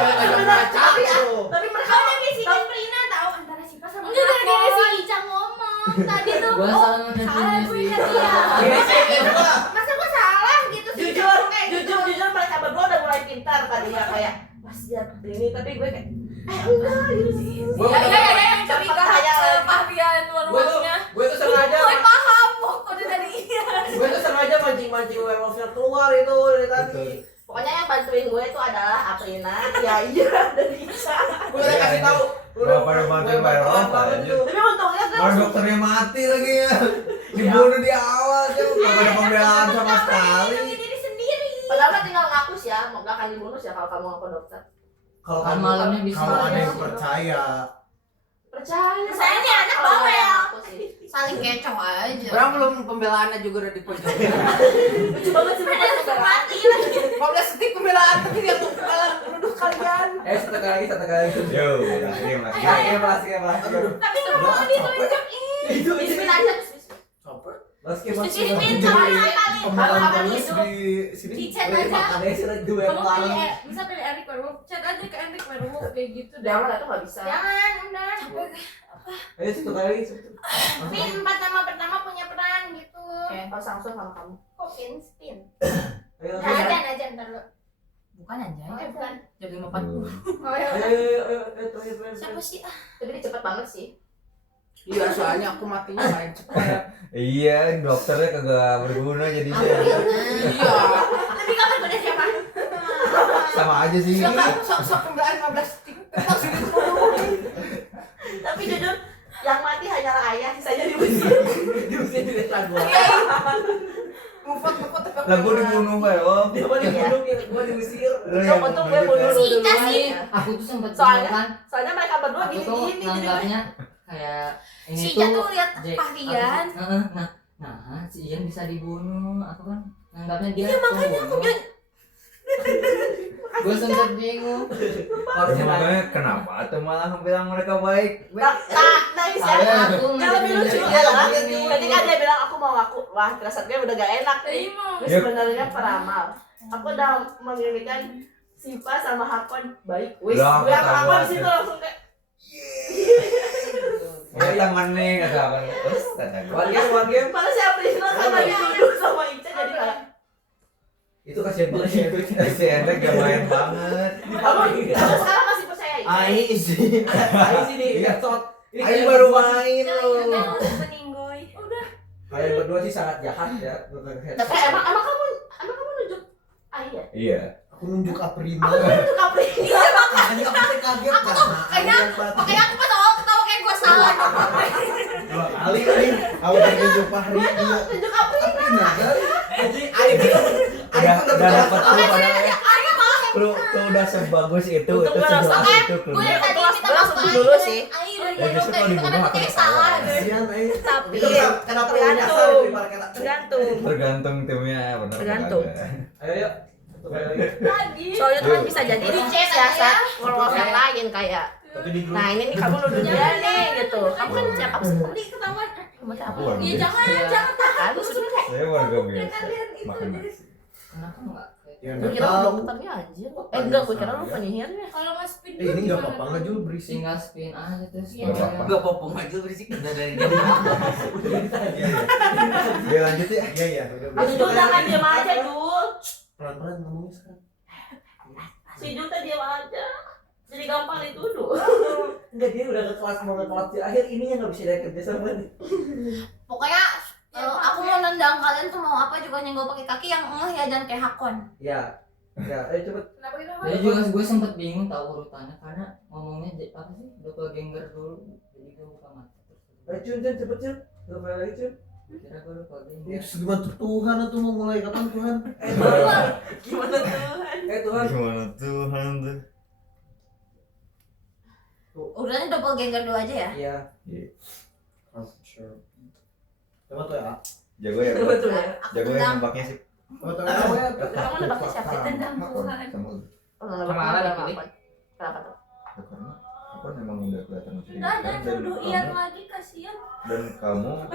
Tapi mereka Kamu bisikin Prina tahu antara Sipa sama Enggak gara-gara si Ica ngomong tadi tuh. Gua salah ngeliat salah dia gue sih. ingat dia. Masa gue salah gitu sih? jujur mereka berdua udah mulai pintar tadinya kayak pas dia ini tapi gue kayak enggak gitu sih. Ya yang curiga Percaya lagi. Pavian werewolfnya. Gue tuh sengaja. Gue paham pokoknya dari iya. Gue tuh sengaja mancing werewolfnya keluar itu dari tadi. Pokoknya yang bantuin gue itu adalah Aprina, iya dan Ica. Gue udah kasih tahu. Gua pada bantuin werewolf banget aja. tuh. Tapi untungnya gue Kalau dokternya mati lagi ya. Dibunuh di awal tuh, gak ada pembelaan sama sekali. Lindungi diri sendiri. padahal kan tinggal ngaku sih ya, mau gak akan dibunuh sih ya kalau kamu ngaku dokter. kalau Kan kamu malamnya bisa kalau ada yang aja. percaya. Percaya. Saya nih anak Kalau bawel. ngaku sih. Saling kecoh aja. Orang belum pembelaannya juga udah di pojok. Lucu banget sih Ada mereka yang sekarang. mati lagi. 15 detik pembelaan tapi dia tuh malah nuduh kalian. Satu kali. Yo, lagi lagi. Tapi nggak mau ditunjuk ih. Itu Bismil aja, bismil. Bismil sama kali. Pembelaan Kalau terus itu. di sini. Di chat aja. Makanya sih gue Kamu pelan. pilih bisa pilih Eric Werewolf. Chat aja ke Eric Werewolf kayak gitu. Jangan, itu gak bisa. Jangan, udah. Ayo satu kali. Spin 4 nama pertama punya peran gitu. Harus langsung sama kamu. Kok spin? Ayo. Aja ntar lu. Bukan anjay. Oh, bukan. Jam 5.40. Oh ya. Ayo. Siapa sih? Ah, Tapi dia cepet banget sih. Iya, soalnya aku matinya main cepat. Iya, dokternya kagak berguna jadinya. Iya. tapi kamu pada siapa? Sama aja sih. Sok pembelaan 15 detik. Tapi jujur, yang mati hanyalah ayah, sisanya diusir. Diusir di lagu. Mufat tapi Lah gua dibunuh werewolf. Dia mau dibunuh, gua diusir. Untung gue bunuh Si dulu Ica sih. Aku tuh sempet Soalnya- bilang kan, Soalnya mereka berdua aku tuh gini-gini jadi nganggapnya kayak Si ini Ica tuh tuh lihat Jack. Pavian. Nah, si Ian bisa dibunuh. Aku kan nganggapnya dia Iya makanya aku bilang Gue sempet bingung. Ya, makanya kenapa tuh malah bilang mereka baik? nah Isya. Aku Yang lebih lucu ngeliat adalah begini. ketika dia bilang aku mau ngaku, wah firasat gue udah gak enak nih. Gue Yep. sebenarnya peramal. Aku udah memilihkan Sipa sama Hakon baik. Wis, Lah, gue sama Hakon ketahuan. di situ langsung kayak Ya temen nih kata apa? Terus kata gua. One game. malah si April karena dituduh sama Ica jadi kayak Itu kasihan banget itu. Si Endek gak main banget. kamu sekarang masih percaya Ica? Ai sih. Ayo sini, Iya. shot. Aing baru main loh. Peninggoy. Kalian berdua sih sangat jahat ya. Tapi emang kamu nunjuk ayah. Iya. Aku nunjuk Aprina. Aku nunjuk apa? Makanya aku teh kaget kan. Makanya aku pas awal ketawa kayak gue salah. Dua kali kali. Aku nunjuk Fahri. Nunjuk apa? Aprina kan. Udah dapat tuh padahal ya. Tuh udah sebagus itu sejelas itu Gue dari tadi minta langsung maaf dulu sih. Ayo Ya, dulu justru kayak kalau gitu kan dibunuh aku kayak akan salah. Kasihan Aing. Tapi Kenapa tergantung. Tergantung. tergantung timnya benar. Tergantung. Ayo yuk. Lagi. Soalnya tuh kan bisa jadi Di chat siasat aja. ngomong yang lain kayak. Tapi di grup Nah ini nih kamu nuduh dia nih gitu. Kamu kan siapa sih? Tadi ketahuan. Kamu siapa? Aku warga Iya biasa. jangan tahan. Aku sudah. Saya warga biasa. Makan nasi. Kenapa enggak? Ya Gue enggak kira tahu. dokternya anjir. Enggak, gue kira lu penyihirnya. Kalau Mas Pin Ini enggak apa-apa enggak Jul berisik. Tinggal spin aja terus. Iya, bayar. jangan. Enggak apa-apa aja berisik udah dari dia. Ya lanjut ya. Iya iya. Aduh, Jul jangan diam aja, Jul. Pelan-pelan ngomongnya sekarang. Si Jul teh diam aja. Jadi gampang dituduh. Enggak, dia udah ke kelas mau ke kelas di akhir ini yang nggak bisa dia kerja sama nih. Pokoknya aku mau nendang kalian tuh mau apa juga nyenggol pakai kaki yang ya jangan kayak Hakon. Ya. Ya, ayo cepet. Kenapa gitu? Jadi juga gue sempet bingung tahu urutannya karena ngomongnya apa sih doppelganger dulu jadi gue buka mata terus. Ayo Cun, cepet Cun. Gak apa lagi Cun. Kira gue Ya doppelganger. gimana tuh Tuhan tuh mau mulai kapan Tuhan? Gimana Tuhan? Tuhan. Gimana Tuhan tuh? Urutannya doppelganger dulu aja ya. Iya. Oh, sure. Coba tuh ya. Jago ya. Coba tuh ya. Aku Jago ya tendang. nembaknya sih. Oh, tuh ya. Kamu nebaknya siapa? Tendang Tuhan. Sama Ara dipilih. Kenapa tuh? Ya, karena aku memang udah kelihatan Udah ada nuduh Ian lagi kasihan. dan kamu apa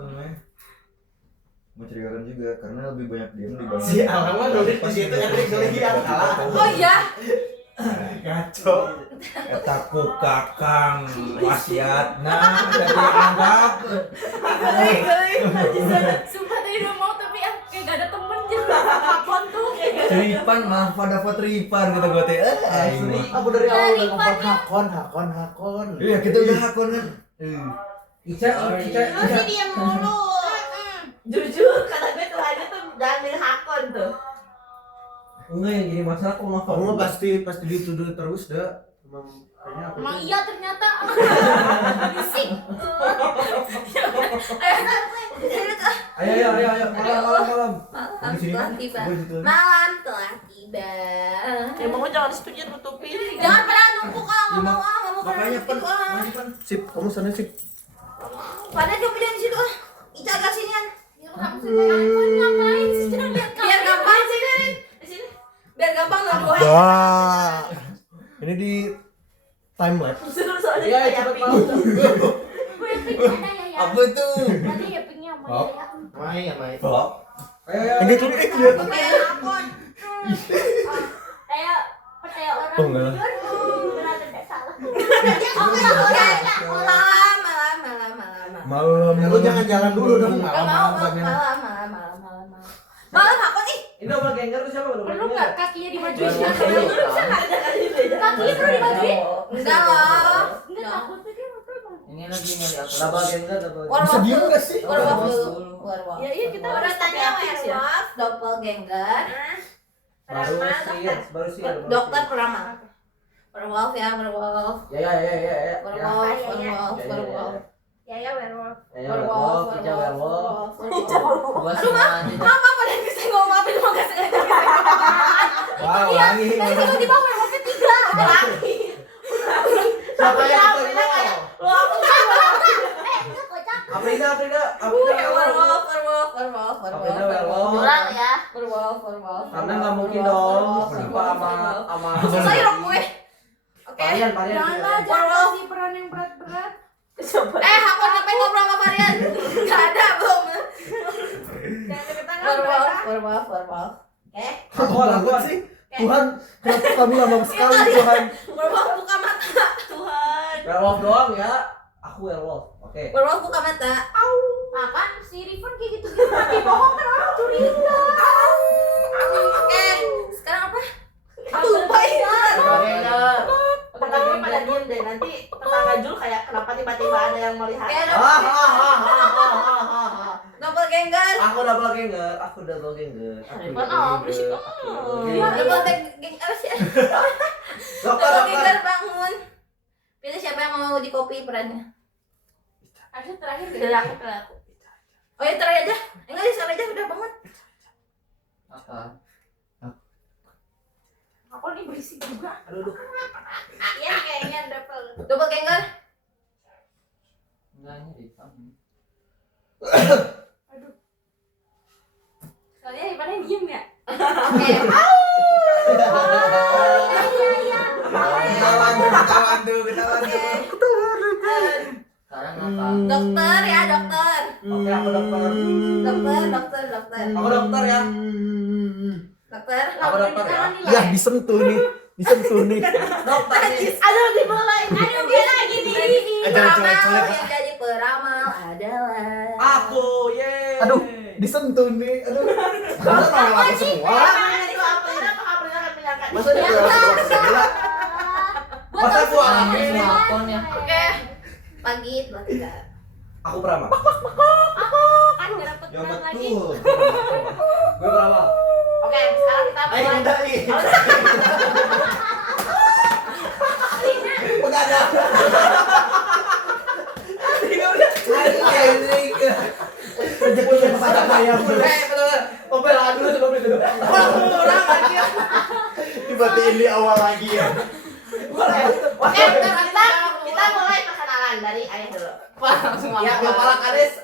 namanya mencurigakan juga karena lebih banyak diam dibanding Si Alam mah nulis di situ Erik lagi Alam. Oh iya. Ngaco. Eta ku kakang wasiatna dari anggap. Sumpah tadi udah mau tapi kayak gak ada temen jadi Hakon tuh. Tripan mah pada Tripan kata gue teh. Aing mah. Aku dari awal udah ngomong Hakon. Iya kita udah hakon kan. Ica. Masih diam mulu. Jujur kata gue tuh aja tuh jangan milih Hakon tuh. Enggak yang gini masalah kok mah Kamu mah pasti dituduh terus dah. Emang kayaknya aku. Emang iya ternyata. Bisik. Ayo malam. Malam telah tiba. Malam telah tiba. Ya mau jangan setuju tutupin. Jangan pada numpuk nggak mau pada Makanya numpuk pen. Sip, kamu sana sip. Pada coba di situ Ica agak sinian. Ngapain sih jangan lihat kamu. Biar gampang sih Rin. Di sini. Biar gampang lah gue. Wah. Ini di time lapse. Sudah soalnya Iya, kayak cepet pink. mau. Gue yang pink ada ya. Apa tuh? Tadi ya pinknya sama Oh. ya. Mai ya Mai. Vlog. Ini tuh kelihatan. Kayak Hakon. Kayak percaya orang. Oh, enggak. Benar tidak salah. Malam. Malam. Ya, lu jangan jalan dulu dong Gak malam. mau, malam Hakon ih. Ini doppelganger tuh siapa? Perlu nggak kakinya dimajuin? Iya. Bisa nggak ada kali ini? Kakinya perlu dimajuin? Enggak lah. Enggak takutnya dia Ini lagi nyari apa? Doppelganger. Bisa diem gak sih? Werewolf Werewolf dulu. dulu. Werewolf. Ya iya kita harus Urutannya pakai apis ya. werewolf, doppelganger, Baru sih. dokter peramal. Werewolf ya, werewolf. Ya. Werewolf. Ya werewolf. Werewolf. Ica werewolf. Gua semua aja. Apa pada bisa ngomong apa cuma gak sengaja. Wah, Iya, wangi. dan tiba-tiba werewolfnya 3 ada lagi. Siapa yang itu? Lu aku kan Enggak kocak. Aprida. Werewolf. Aprida werewolf. orang ya. Werewolf. Karena nggak mungkin dong. Siapa sama. Susah ya rok gue. Oke. Varian. Werewolf. peran yang berat-berat. Coba. Hakon ngapain ngobrol sama Varian? Gak ada belum. Jangan deket tangan. Werewolf. Aku sih. Tuhan, kenapa kamu lama sekali Tuhan? Werewolf buka mata. Tuhan. Werewolf doang ya. Aku werewolf. Oke. Werewolf buka mata. Nah kan si Rifan kayak gitu-gitu tapi bohong kan orang curiga. Oke, sekarang apa? Aku lupa ya. Doppelganger. tetangga pada diem deh, nanti tetangga Jul kayak kenapa tiba-tiba ada yang melihat. Kayak doppelganger. Aku double ganger. Handphone berisik. Doppelganger sih. Doppelganger bangun. Pilih siapa yang mau di copy perannya. Ada terakhir Dari ya. aku. Oh ya terakhir aja. Enggak di aja udah bangun. Apa? Aku nih berisik juga. Aduh. Iya kayaknya Doppelganger. Enggak ini di kamu. Soalnya Ipannya diem ya. Oke. Ketahuan tuh, ketahuan tuh. Sekarang apa? Dokter ya, dokter. Oke, aku dokter. Dokter. Aku dokter ya. Dokter. Aku dokter ya. Ya disentuh nih. Dokter nih. Aduh dimulai. Aduh dia lagi nih. Jangan Peramal colek-colek. yang jadi peramal adalah Aku, yeay. Aduh, disentuh nih. Aduh. Masa malah aku semua? Itu April akan menyangka. Masa dia aku semua? Masa aku Ini alami? smartphone ya. Oke. Pagi 23. Aku peramal. Kan gak dapet Ya peran lagi. betul. Gue peramal. Oke, sekarang kita Ayo mulai. mendai. Begadang. Rezekinya pada bayar. Betul. Pembelaan dulu sebelum itu. Kurang aja. Dibatiin di awal lagi ya. Oke, kita mulai perkenalan dari ayah dulu. Ya, kepala kades.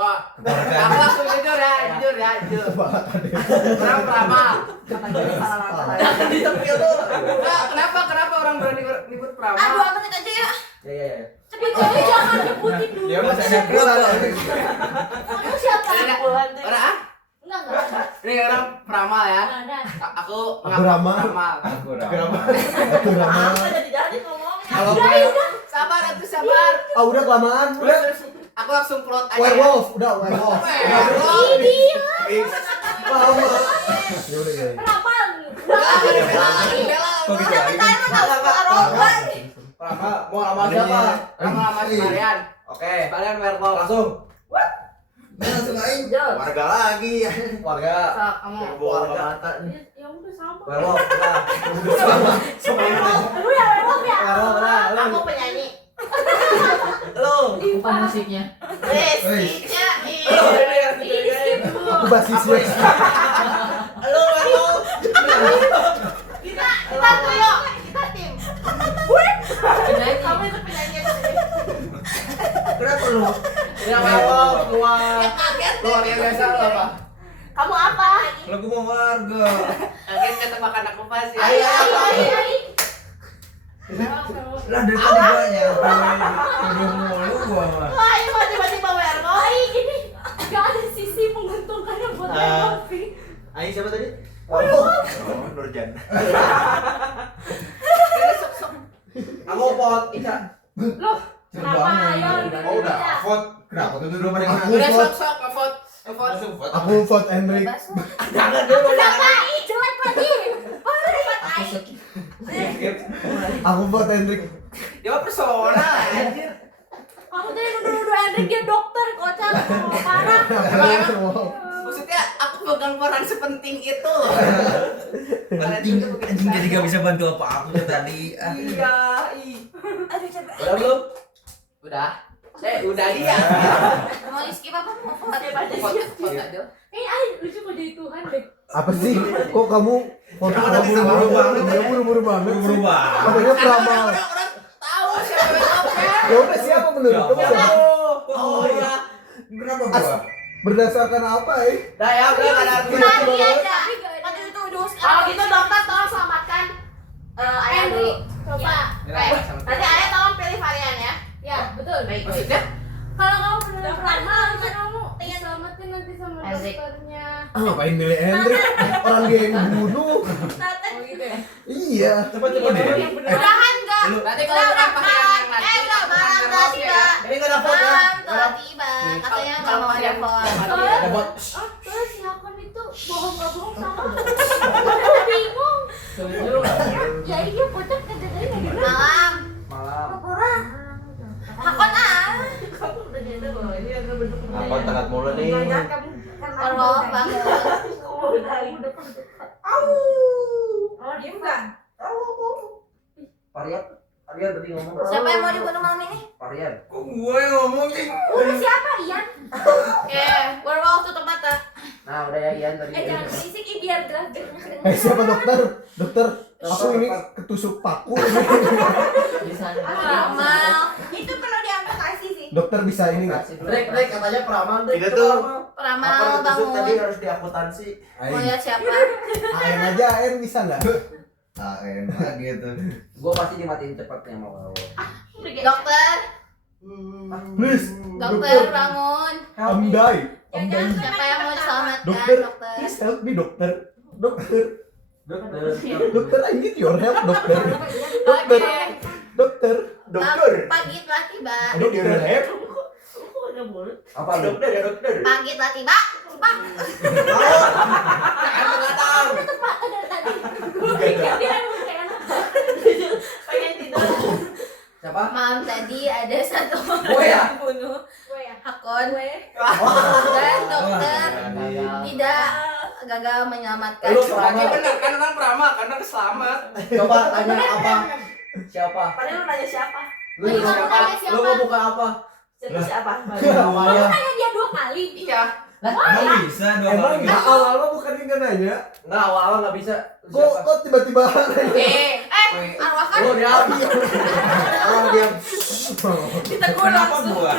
Oh, aku langsung jujur ya. Peramal. Di tepi lu. Kenapa orang berani nyebut peramal? Aduh, apa aja ya? Ya. Tapi cewek jangan nyebutin dulu. Ya masih ada kuat. Kamu siapa? Bulan tuh. Orang? Enggak. Ini orang peramal ya. Nggak ada. Aku Ramal. peramal. Aku Itu Rama. Apa jadi ngomongnya? Kalau sabar atuh sabar. Ah udah kelamaan. Udah. Aku langsung plot aja. Werewolf, udah werewolf. Lama. Ya udah ya. Kenapa? Kok gitu lagi? Peramal, mau ramal siapa? Ramal sama si Marian. Oke, kalian werewolf langsung. Langsung aing. Jul. Warga lagi. Warga. Sok, kamu. Warga. Ya udah sama. Werewolf, udah. Lu ya werewolf ya? Werewolf, udah. Kamu penyanyi. Lu. Bukan musiknya. Basicnya Aku basisnya. Lu werewolf. kita trio, kita tim. Penyanyi. Kamu itu penyanyi. Kenapa lu? Ya werewolf, keluar. Keluar yang biasa lu apa? Kamu apa? Lagu mau warga. Agen ketebakan aku pasti. Ayo. Lah dari tadi banyak. Udah mulu gua mah. Wah, ini mah tiba-tiba werewolf. Ini gak ada sisi menguntungkannya buat werewolf sih. Aing siapa tadi? Oh, Nurjan. Aku pot, Ica. Loh, kenapa ayo? Oh udah, vote. Kenapa tuh dulu pada Aku Udah vote. sok ngevote. Ngevote. langsung vote. Aku vote Hendrik. Jangan dulu. Jelek lagi. Aku vote Hendrik. Dia mah personal anjir. Kamu tadi nuduh-nuduh Hendrik dia dokter kocak. Parah. Emang maksudnya aku pegang peran sepenting itu loh. Anjing jadi gak bisa bantu apa-apa tuh tadi. Ah. Iya, Aduh capek. Udah belum? Udah. Udah dia. Mau di skip apa mau vote? Vote aja. Ay, lucu kok jadi Tuhan deh. Apa sih? Kok kamu foto Jangan buru-buru buru-buru banget? Buru-buru banget. Buru-buru banget. Katanya peramal. Orang tahu siapa yang open. Ya udah siapa menurut kamu siapa? Oh iya. Kenapa gua? Berdasarkan apa ya? Dah ya, udah ada argumen. Tadi aja. Tapi gak ada. Aduh itu udah Kalau gitu dokter tolong selamatkan ayah dulu. Coba. Nanti ayah tolong pilih varian ya. Ya, betul. Baik. Maksudnya? Kalau kamu benar peramal, harusnya kamu diselamatin nanti sama Hendrik. dokternya. Ah, ngapain milih Hendrik? Orang dia yang bunuh. Oh gitu ya? Iya. Coba dulu. Udahan enggak? Nanti kalau udah pakai yang nanti. Enggak, malam udah tiba. Ini enggak ada vote ya. Malam telah tiba. Katanya enggak mau ada vote. Ada vote. Oh, terus si Hakon itu bohong gak bohong sama. Aku bingung. Ya iya, kocak kan jadinya gimana? Apa tengah mulu nih? Werewolf bangun. Oh, diem nggak? Parian tadi ngomong. Siapa yang mau dibunuh malam ini? Parian. Kok gue yang ngomong sih? Udah siapa Ian? Oke, werewolf tutup mata. Nah, udah ya Ian tadi. Jangan berisik Ih, biar gerak-gerak. Siapa dokter? Dokter, aku ini ketusuk paku. Di sana. Ramal. Itu perlu diangkat IC sih. Dokter bisa ini nggak? Drek katanya peramal Drek. Itu tuh. Ramal Tadi bangun. harus diakuntansi. Mau lihat siapa? AN aja, AN bisa nggak? AN gitu. Gua pasti dimatiin cepet yang mau. Dokter, Please, dokter bangun. I'm die. I'm dying. Siapa yang mau diselamatkan, Dokter, dokter? please help me, dokter. Dokter, Dokter. dokter, I need your help, dokter. Oke. Dokter, Dokter. Pagi telah tiba. dokter. Kok ada mulut? Apa lu? Dokter ya dokter. Pagi telah tiba. Pak. Udah tepat dari tadi. Gue pikir dia emang kayak anak. Pengen tidur. Siapa? Malam tadi ada satu Gue ya? orang bunuh Gue ya. Hakon Gue. dan dokter tidak gagal menyelamatkan. Lu Berarti peramal. bener kan orang peramal karena keselamat. Coba tanya apa? Siapa? Padahal lu nanya siapa? Lu Lagi siapa? ngomong sama siapa? Lu mau buka apa? Siapa? Namanya. Tanya dia 2 kali. Iya. Emang bisa dua Emang kali nggak gitu? awal-awal bukan nggak nanya? Enggak, awal-awal enggak bisa. Kok tiba-tiba? Arwah kan Lu diam. Orang diam. ditegur Kenapa langsung. gua?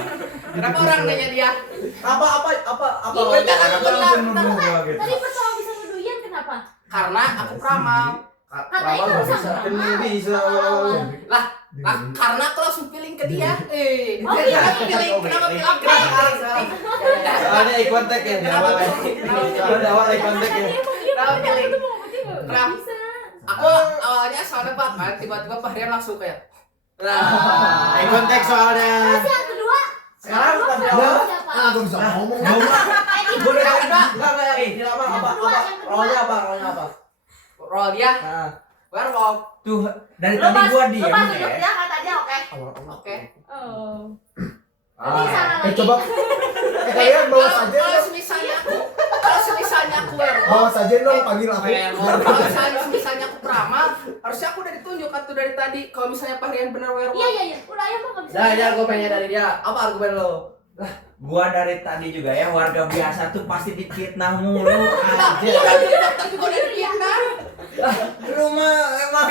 Kenapa orang nanya dia? Apa? Ini kan Kenapa langsung nuduh gua gitu? Tadi pertama bisa nuduh Ian kenapa? Karena aku peramal. Katanya Peramal kan nggak bisa bisa. ngeramal. Bisa. Lah, karena aku langsung feeling ke dia. Oh, Dia iya. feeling. Kenapa feeling ke dia? Soalnya eye contact ya, Kenapa? Soalnya awal eye contact ya. Kenapa feeling? Itu mau berarti nggak Kenapa? bisa. Aku awalnya soalnya Pak kan, tiba-tiba Pak Rian langsung kayak. Nah, eye contact soalnya. Terus yang kedua. Sekarang pas di Yang awal. kedua siapa? Gue bisa ngomong. Gue udah enggak. Tidak apa? Yang kedua. Rolnya apa? Roll dia Nah, werewolf. Tuh, dari Lu tadi pas gua lu diem pas ya. tunjuk dia kata dia oke. Oke. Oh. Ah. salah lagi. Coba. Kalian bawa saja. Kalau semisalnya aku werewolf. Bawa saja dong, panggil aku. Kalau misalnya aku peramal, harusnya aku udah ditunjuk atau dari tadi. Kalau misalnya Pak Rian benar werewolf. Iya. Udah ayam mah nggak bisa. Nah, gue pengen dari dia. Apa argumen lo? Gua dari tadi juga ya warga biasa tuh pasti difitnah mulu aja. Iya, dokter juga udah difitnah. Rumah emang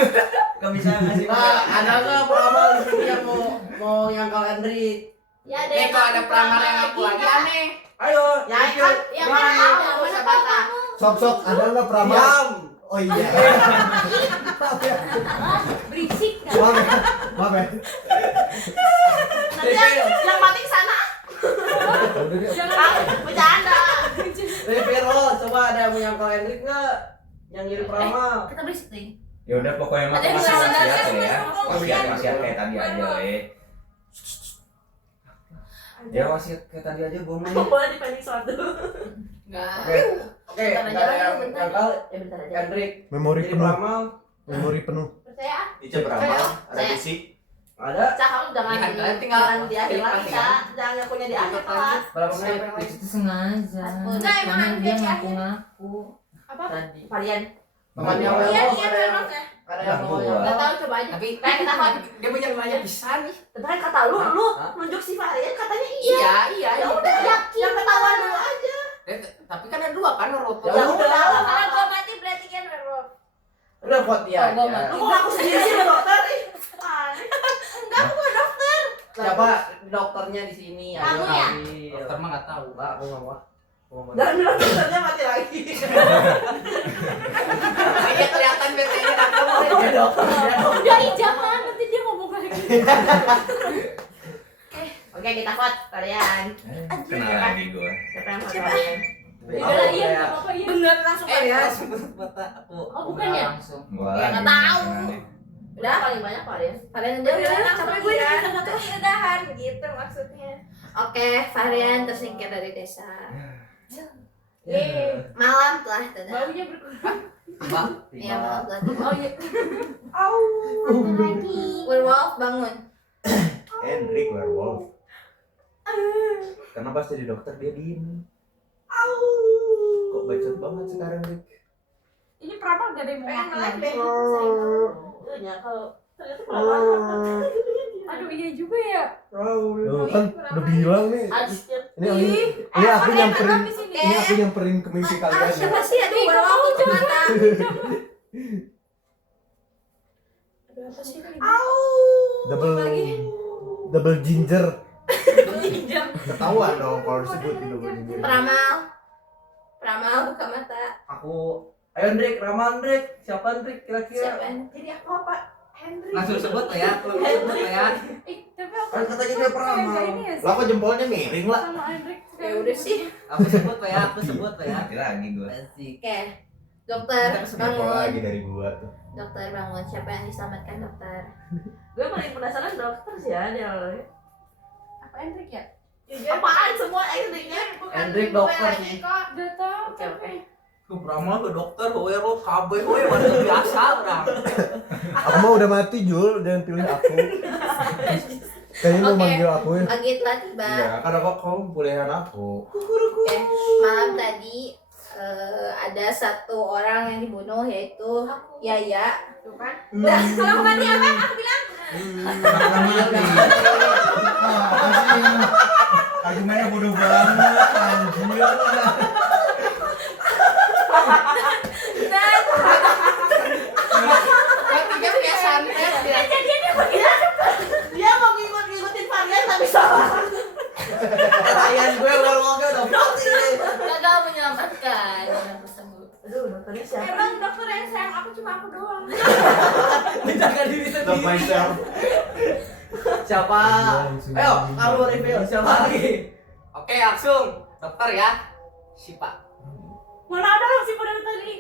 gak bisa ngasih Ada nggak peramal di sini yang mau nyangkal Henry? Ya ada Nih yang kalau ada ngaku pelamar yang peramal aku lagi, lagi Kak. aneh. Ayo, Ya kan? Yang Mana mana tahu, tahu? Mana siapa tahu tahu. kamu? Sok-sok, ada nggak peramal? diam. Oh iya. Maaf ya. Berisik kan? Maaf ya. Maaf ya. Nanti yang mati sana. Bercanda. Revero, coba ada yang mau nyangkal Henry nggak? Yang jadi peramal. Kita berisik nih. Ya udah pokoknya mah Ada yang masih nggak wasiat sadar, ya. kan? Wasiat kayak tadi aja Ya wasiat kayak tadi aja gua mah. Boleh dipending suatu. Enggak. Oke, Bentar nggak aja, ada yang bentar. nyangkal Ya bentar aja. Henry Memori jadi penuh. peramal. Memori penuh. Percaya? Ica beramal, ada Saya- bisik. Ada Cak, kamu jangan Iya, di kalian tinggal jangan di akhir pilih lagi, pilihan. Cak. Jangan yang punya di akhir kelas. berapa menit? Itu tuh sengaja. Enggak, emang Karena ada dia di akhir. ngaku-ngaku Apa? tadi. Varian. Temannya Iya, werewolf iya, ada yang werewolf ya. ada yang mau Gua. nyangkal. Nggak tahu coba aja. Tapi Kita dia banyak nanya bisa nih. Tapi kan kata lu Hah? nunjuk si Varian katanya iya. Iya. Ya udah, yang ketahuan dulu aja. Tapi kan ada dua kan werewolf. Ya udah. Kalau gua mati berarti kan werewolf. Udah vote dia. Oh, gua mati. Lu kok aku sendiri sih dokter? Aneh. Enggak, aku bukan dokter. Siapa dokternya di sini? Kamu ya? Dokter mah nggak tahu. Enggak, aku nggak mau. Aku nggak mau. Dan bilang dokternya mati lagi. Dia kelihatan BT-nya datang. Ya dokternya. Udah Ih, jangan. Nanti dia ngomong lagi. Oke, kita vote Varian. Kenal lagi gua. Siapa yang vote Varian? Udah lah Ian, nggak apa-apa Ian. Bener langsung Ya, ya. sebut mata aku. Oh bukan ya? Langsung. Gua Ya, nggak lagi tahu. kenalin. Udah paling banyak Varian. Varian udah Udah, sampai gue jadi satu udahan gitu maksudnya. Oke, Varian tersingkir dari desa. Malam telah tiba. Baunya berkurang. Mbak. Iya, malam telah tiba. Oh iya. Satu lagi. Werewolf bangun. Henry werewolf. Karena pas jadi dokter dia diem. Kok bacot banget sekarang, Rik? Ini peramal gak ada yang mau Pengen ngaku. nge-live deh. Iya, kalau ternyata peramal. Aduh iya juga ya. Loh, kan udah bilang nih. Ini aku nyamperin. di sini. Ini aku nyamperin ke mimpi kalian. Ya. Siapa sih? Aduh, baru aku kecamatan. Aduh, apa sih? Double ginger. Ketahuan dong kalau disebutin double ginger. Peramal buka mata. Aku ayo Hendrik, ramal Hendrik. Siapa Hendrik kira-kira? Siapa? Jadi apa? Henry. Langsung sebut lah ya, kalau sebut lah ya. Tapi aku Kan katanya dia kayak peramal. nggak ini ya sih. Lah kok jempolnya miring lah. Sama Hendrik. Ya udah sih. Aku sebut lah ya, aku sebut lah ya. Lagi gue. Asik. Oke. Dokter Jempol lagi bangun. dari gua tuh. Dokter bangun. Siapa yang diselamatkan dokter? Gue paling penasaran dokter sih ya dia. Apa Hendrik ya? Apaan semua Hendriknya? Hendrik dokter sih. Gak tau. Oke, oke. Ku peramal ke dokter, we lo kabeh we warga biasa orang. Aku mah udah mati Jul, jangan pilih aku. Kayaknya mau Oke. manggil aku ya. Pagi telah tiba. Iya, karena kok kamu bolehan aku. Oke. Malam tadi ada satu orang yang dibunuh yaitu Yaya. Tuh kan. Nah, kalau bukan dia apa? Aku bilang. Argumennya bodoh banget, anjir. Ketiga punya santet ya. Dia mau ngikutin varian tapi salah. Pertanyaan gue werewolfnya udah mati nih. Gagal menyelamatkan orang tersebut. Aduh, dokternya siapa? Emang dokter yang sayang aku cuma aku doang. Menjaga diri Love sendiri. myself. Siapa? Ayo, kamu reveal siapa lagi? Oke, langsung. Dokter ya. Siapa? Mana ada orang sih dari tadi.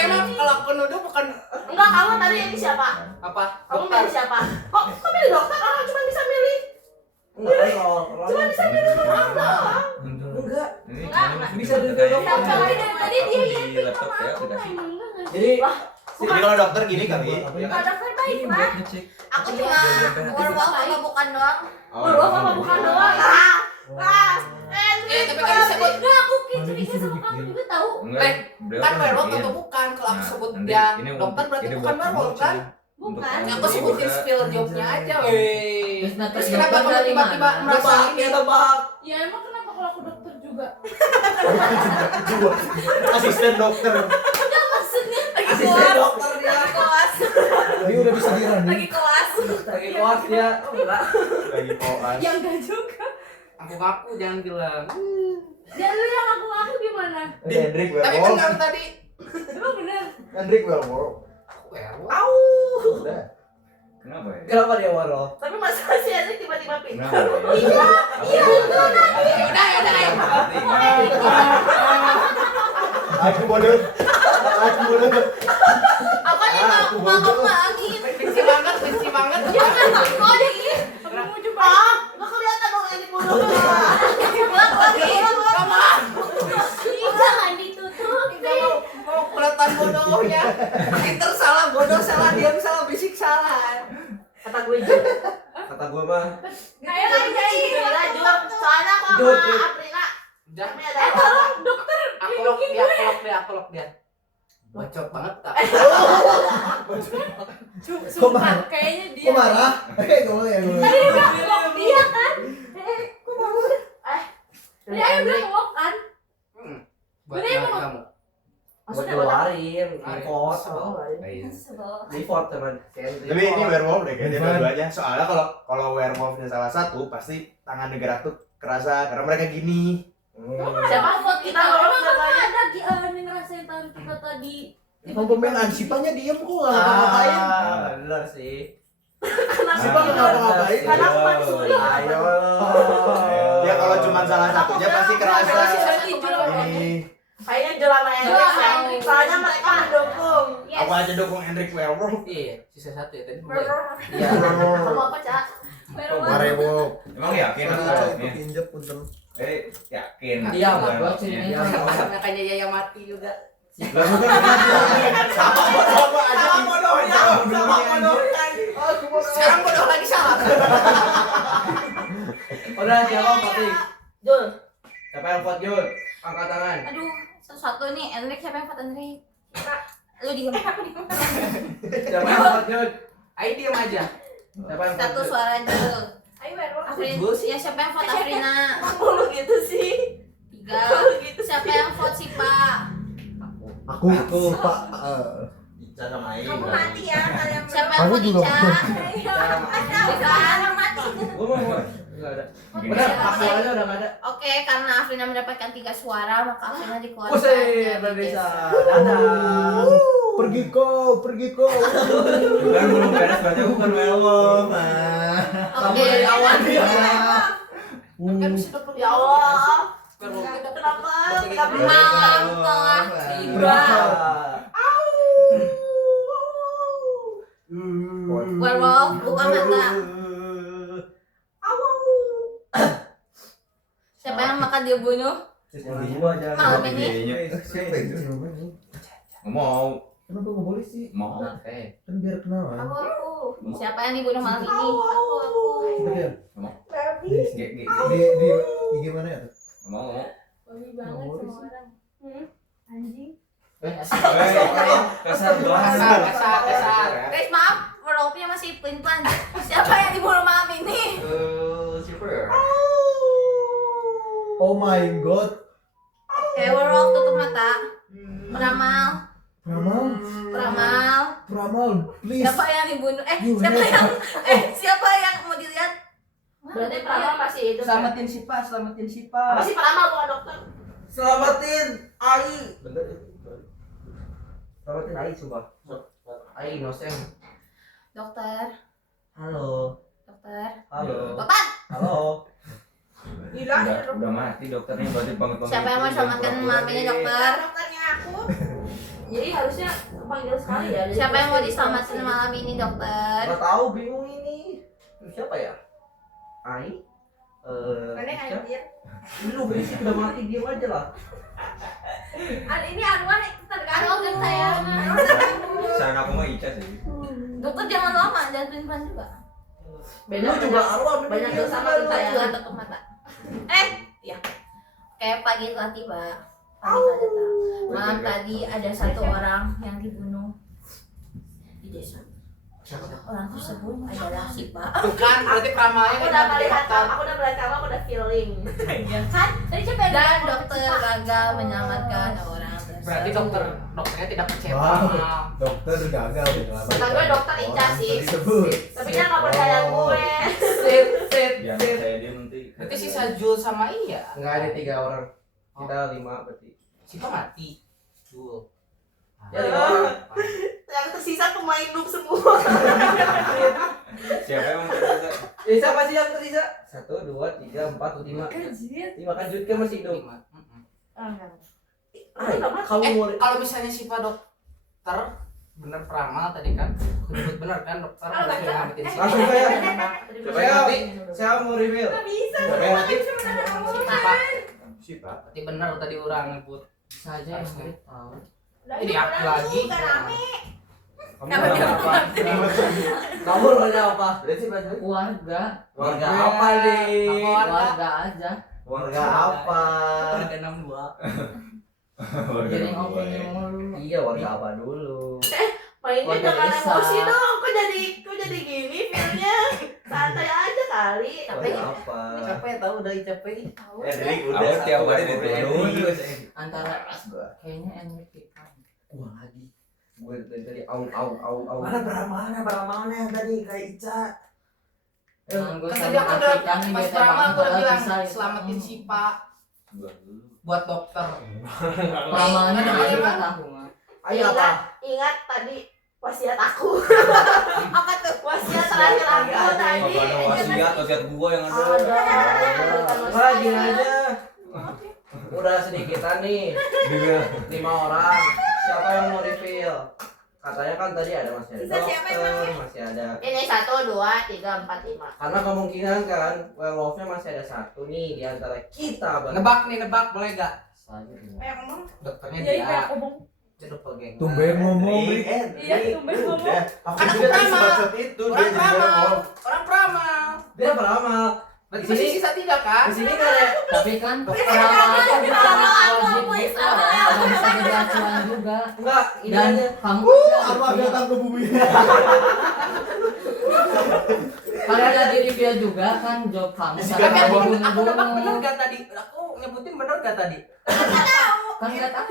Emang kalau aku nuduh bukan Enggak, kamu tadi yang siapa? apa? Kamu milih siapa? Kok milih dokter? Orang cuma bisa milih. Cuma bisa milih orang doang. Enggak. Enggak. Bisa reveal dokter. Tapi dari tadi dia Di laptop ya udah. emang enggak sih. Jadi Jadi kalau dokter gini kali. Ya kan? Dokter baik lah. ngecek. Aku cuma werewolf apa bukan doang. Werewolf apa bukan doang? Tapi kan disebut enggak aku curiga sama kamu juga tahu. Enggak. beliau Kan werewolf bikin. atau bukan? Kalau aku Nah, sebut nanti dia ini dokter berarti ini bukan buat kamu, werewolf kan? Cil. Untuk Bukan. kamu Aku sebutin juga. spill jobnya aja, weh. Terus kenapa dokter kamu dari tiba-tiba mana? merasa tebak, ini? ya tebak. Ya emang kenapa kalau aku dokter juga? Asisten dokter. Maksudnya lagi Asisten koas. dokter dia. Lagi koas. Ini udah bisa dirani. Lagi koas. Lagi koas dia. Oh, enggak. Lagi koas. Yang enggak juga. Aku ngaku jangan bilang. Dan lu yang aku gimana? Hendrik Tapi kan werewolf. kamu tadi Emang bener? Hendrik werewolf. werewolf. Udah. Kenapa ya? Kenapa dia werewolf? Tapi masa si Hendrik tiba-tiba pindah? Kenapa ya? Iya, Yaudah, ayo. Aku bodoh. Aku bodoh. Apa nih mau lagi? Benci banget. Jangan kok ada ini. Aku mau coba. Ah, nggak kelihatan dong Hendrik bodoh. Pulang lagi. Jangan ditutup. Mau kelihatan bodohnya. Pinter salah, bodoh salah, diam salah, bisik salah. Kata gue Jul. Kata gue mah. Kayak lagi. Gila Jul. Soalnya aku Jul, sama Jul. Aprina. Udah, Kami ada apa? Dokter. aku lock dia. Bacot banget kak. Sumpah kayaknya dia. Kok marah? Kamu ya gue. Tadi udah ngomong dia kan. Kok mau udah? Tadi ayo bilang ngomong kan. Buat Bener, banget emang. kamu. Buat Maksudnya keluarin. Arin. Report. Iya. Report teman. Tapi ini werewolf deh kayaknya dua-duanya. Soalnya kalau werewolfnya salah satu pasti tangan gerak tuh kerasa karena mereka gini. Siapa buat kita lolos Emang namanya? ada nih ngerasain tangan kita tadi. Emang pemain Ansipanya diem kok nggak ngapa-ngapain. Bener sih. Kenapa? Ansipnya nggak ngapa-ngapain. Karena aku mati suri. Ayo. Ya kalau cuma salah satunya pasti kerasa. Ini. Kayaknya Jul sama Hendrik yang soalnya mereka mendukung. Aku aja dukung Hendrik werewolf. Iya, sisa satu ya tadi. Iya. Kamu apa, Cak? Werewolf. Emang yakin aku Itu jawabnya? injek punten. Yakin. Iya, Bukan gua maksudnya. Iya, sama kayaknya Yaya mati juga. Lah bukan Sama bodoh aja. Sama bodohnya. Sama bodohnya. udah siapa voting? Jul. Siapa yang vote Jul? Angkat tangan. Aduh, satu-satu nih. Enrik, siapa yang vote Enrik? Lu diem. Siapa yang vote Jul? Ayo diem aja. Siapa yang vote Satu Jul? suara Jul. Ayo werewolf. Afrin, ya siapa yang vote Afrina? Aku lu gitu sih. 3. Siapa yang vote Sipa? Aku Pak. Ica sama Aing. Kamu mati ya kalian. Siapa yang Aku vote juga Ica? Orang mati. Gua mau. Enggak ada. Benar, suaranya udah enggak ada. Oke, karena Afrina mendapatkan 3 suara, maka Afrina dikeluarkan. Pusing, dari bisa. desa. Dadah. Pergi kau. Bukan belum beres berarti aku bukan werewolf. Kamu Oke. dari awal dia. Kan bisa dapat Ya Allah. Werewolf. Kenapa? Malam telah tiba. Werewolf, buka mata. Siapa yang makan dia bunuh? Gua aja. Malam ini. Siapa itu? Nggak mau. Kenapa nggak boleh sih? Mau. Kan biar kenalan. Aku. Siapa yang dibunuh malam ini? Aku. Coba ya. Di gimana ya? Nggak mau. Wangi banget semua orang. Anjing. Kasar Kasar. Guys, maaf, werewolfnya masih pelin-pelan. Siapa yang dibunuh malam ini? Siapa ya? Oh my god. Oke, werewolf tutup mata. Peramal. Pramal, please. Siapa yang dibunuh? Siapa yang mau dilihat? Berarti peramal masih itu. Selamatin Sipa. Masih peramal bukan dokter. Selamatin Ai. Bener. Selamatin Ai coba. Ai innocent. Dokter. Halo. Dokter. Halo. Dokter. Halo. Udah mati dokternya berarti banget. Siapa yang mau selamatkan malam ini, dokter? Dokternya aku. Jadi harusnya panggil sekali ya. Siapa yang mau diselamatkan malam ini, dokter? Gak tahu, bingung ini. Siapa ya? Ai. Mana yang anjir? Lu berisik udah mati, diam aja lah. Ini Anwar tergantung Halo, saya. Saran aku mau Ica sih. Dokter jangan lama, jangan pelin-pelan juga. Beda Lu juga arwah banyak dosa sama kita ya. Jangan tutup mata. Iya. Oke, pagi telah tiba. Pagi telah datang. Malam tadi ada satu orang yang dibunuh di desa. Orang tersebut adalah Sipa. Bukan, berarti pramalnya Aku udah melihat kamu, aku udah feeling. Ya kan? Tadi siapa yang dan dokter gagal menyelamatkan orang tersebut. Berarti dokternya tidak percaya Wow. pramal. Dokter gagal menyelamatkan. Kata gue dokter Ica orang sih. tersebut. Tapi dia nggak percaya gue. Sit. Jangan saya dia nanti. Berarti sisa Jul sama Iya. Enggak ada 3 orang. Kita 5 berarti. Sipa mati. Jul. Ya 5 orang. Yang tersisa pemain noob semua. Siapa yang mau tersisa? Siapa sih yang tersisa? 1, 2, 3, 4, 5. 5 kan Jud kan masih hidup. Kamu mau Kalau misalnya Sipa dokter bener pramal tadi kan, aku nyebut bener kan dokter Kalau harus nggak nyelamatin Sipa. langsung saya. Siapa yang mati? Saya mau reveal. Nggak bisa. Siapa yang mati? Sipa. Siapa? Berarti bener tadi orang nyebut. Bisa aja yang nggak tahu. Ini aku lagi. Kamu apa? Kamu namanya apa? Berarti berarti Warga. warga apa nih? Warga aja. Warga apa? Warga 62. Jadi ngomongin mulu. Iya, warga apa dulu? Mainnya Warga jangan desa. emosi dong. Kok jadi gini feelnya? Santai aja kali. Warga apa? Capek tahu udah capek. Hendrik Aku udah tiap hari satu dituduh Hendrik. terus. Antara kayaknya Enrik kita. Gua lagi. Gue dari au. Mana beramalnya tadi kayak Ica. Emang gue Kan sama tadi aku udah Afrika nih pas bete pramal banget aku udah kalau bilang bisa itu. selamatin Sipa buat dokter. Pramalnya Ayo, aja Bang. nggak tahu mah. Ayo apa? Ingat tadi wasiat aku. Apa tuh? Wasiat terakhir aku tadi. Apa ada wasiat gua yang ada? Wah, gini aja. Udah sedikitan nih. 5 orang. Siapa yang mau reveal? Katanya kan tadi ada masih ada Sisa siapa dokter, masih ada. Ini 1, 2, 3, 4, 5. Karena kemungkinan kan werewolfnya masih ada 1 nih di antara kita. Nebak boleh gak? Yang ngomong. Dokternya Iya, dia. aku ngomong. Dia doppelganger. Tumben ngomong. Iya, tumben ngomong. Udah. Aku Kan aku juga tadi pramal. sebacot itu dia Orang jadi pramal. werewolf. Orang pramal. Dia peramal. Berarti masih sisa 3 kan? Di sini kan ya. Tapi kan peramal itu bukan wajib gitu. Ada bisa jadi acuan juga. Enggak, ini Dan aja. kamu Apa datang ke bumi? kalau jadi review juga kan job kamu. Tapi Tapi aku Aku nebak bener gak tadi? Aku nyebutin bener gak tadi? kan nggak tahu.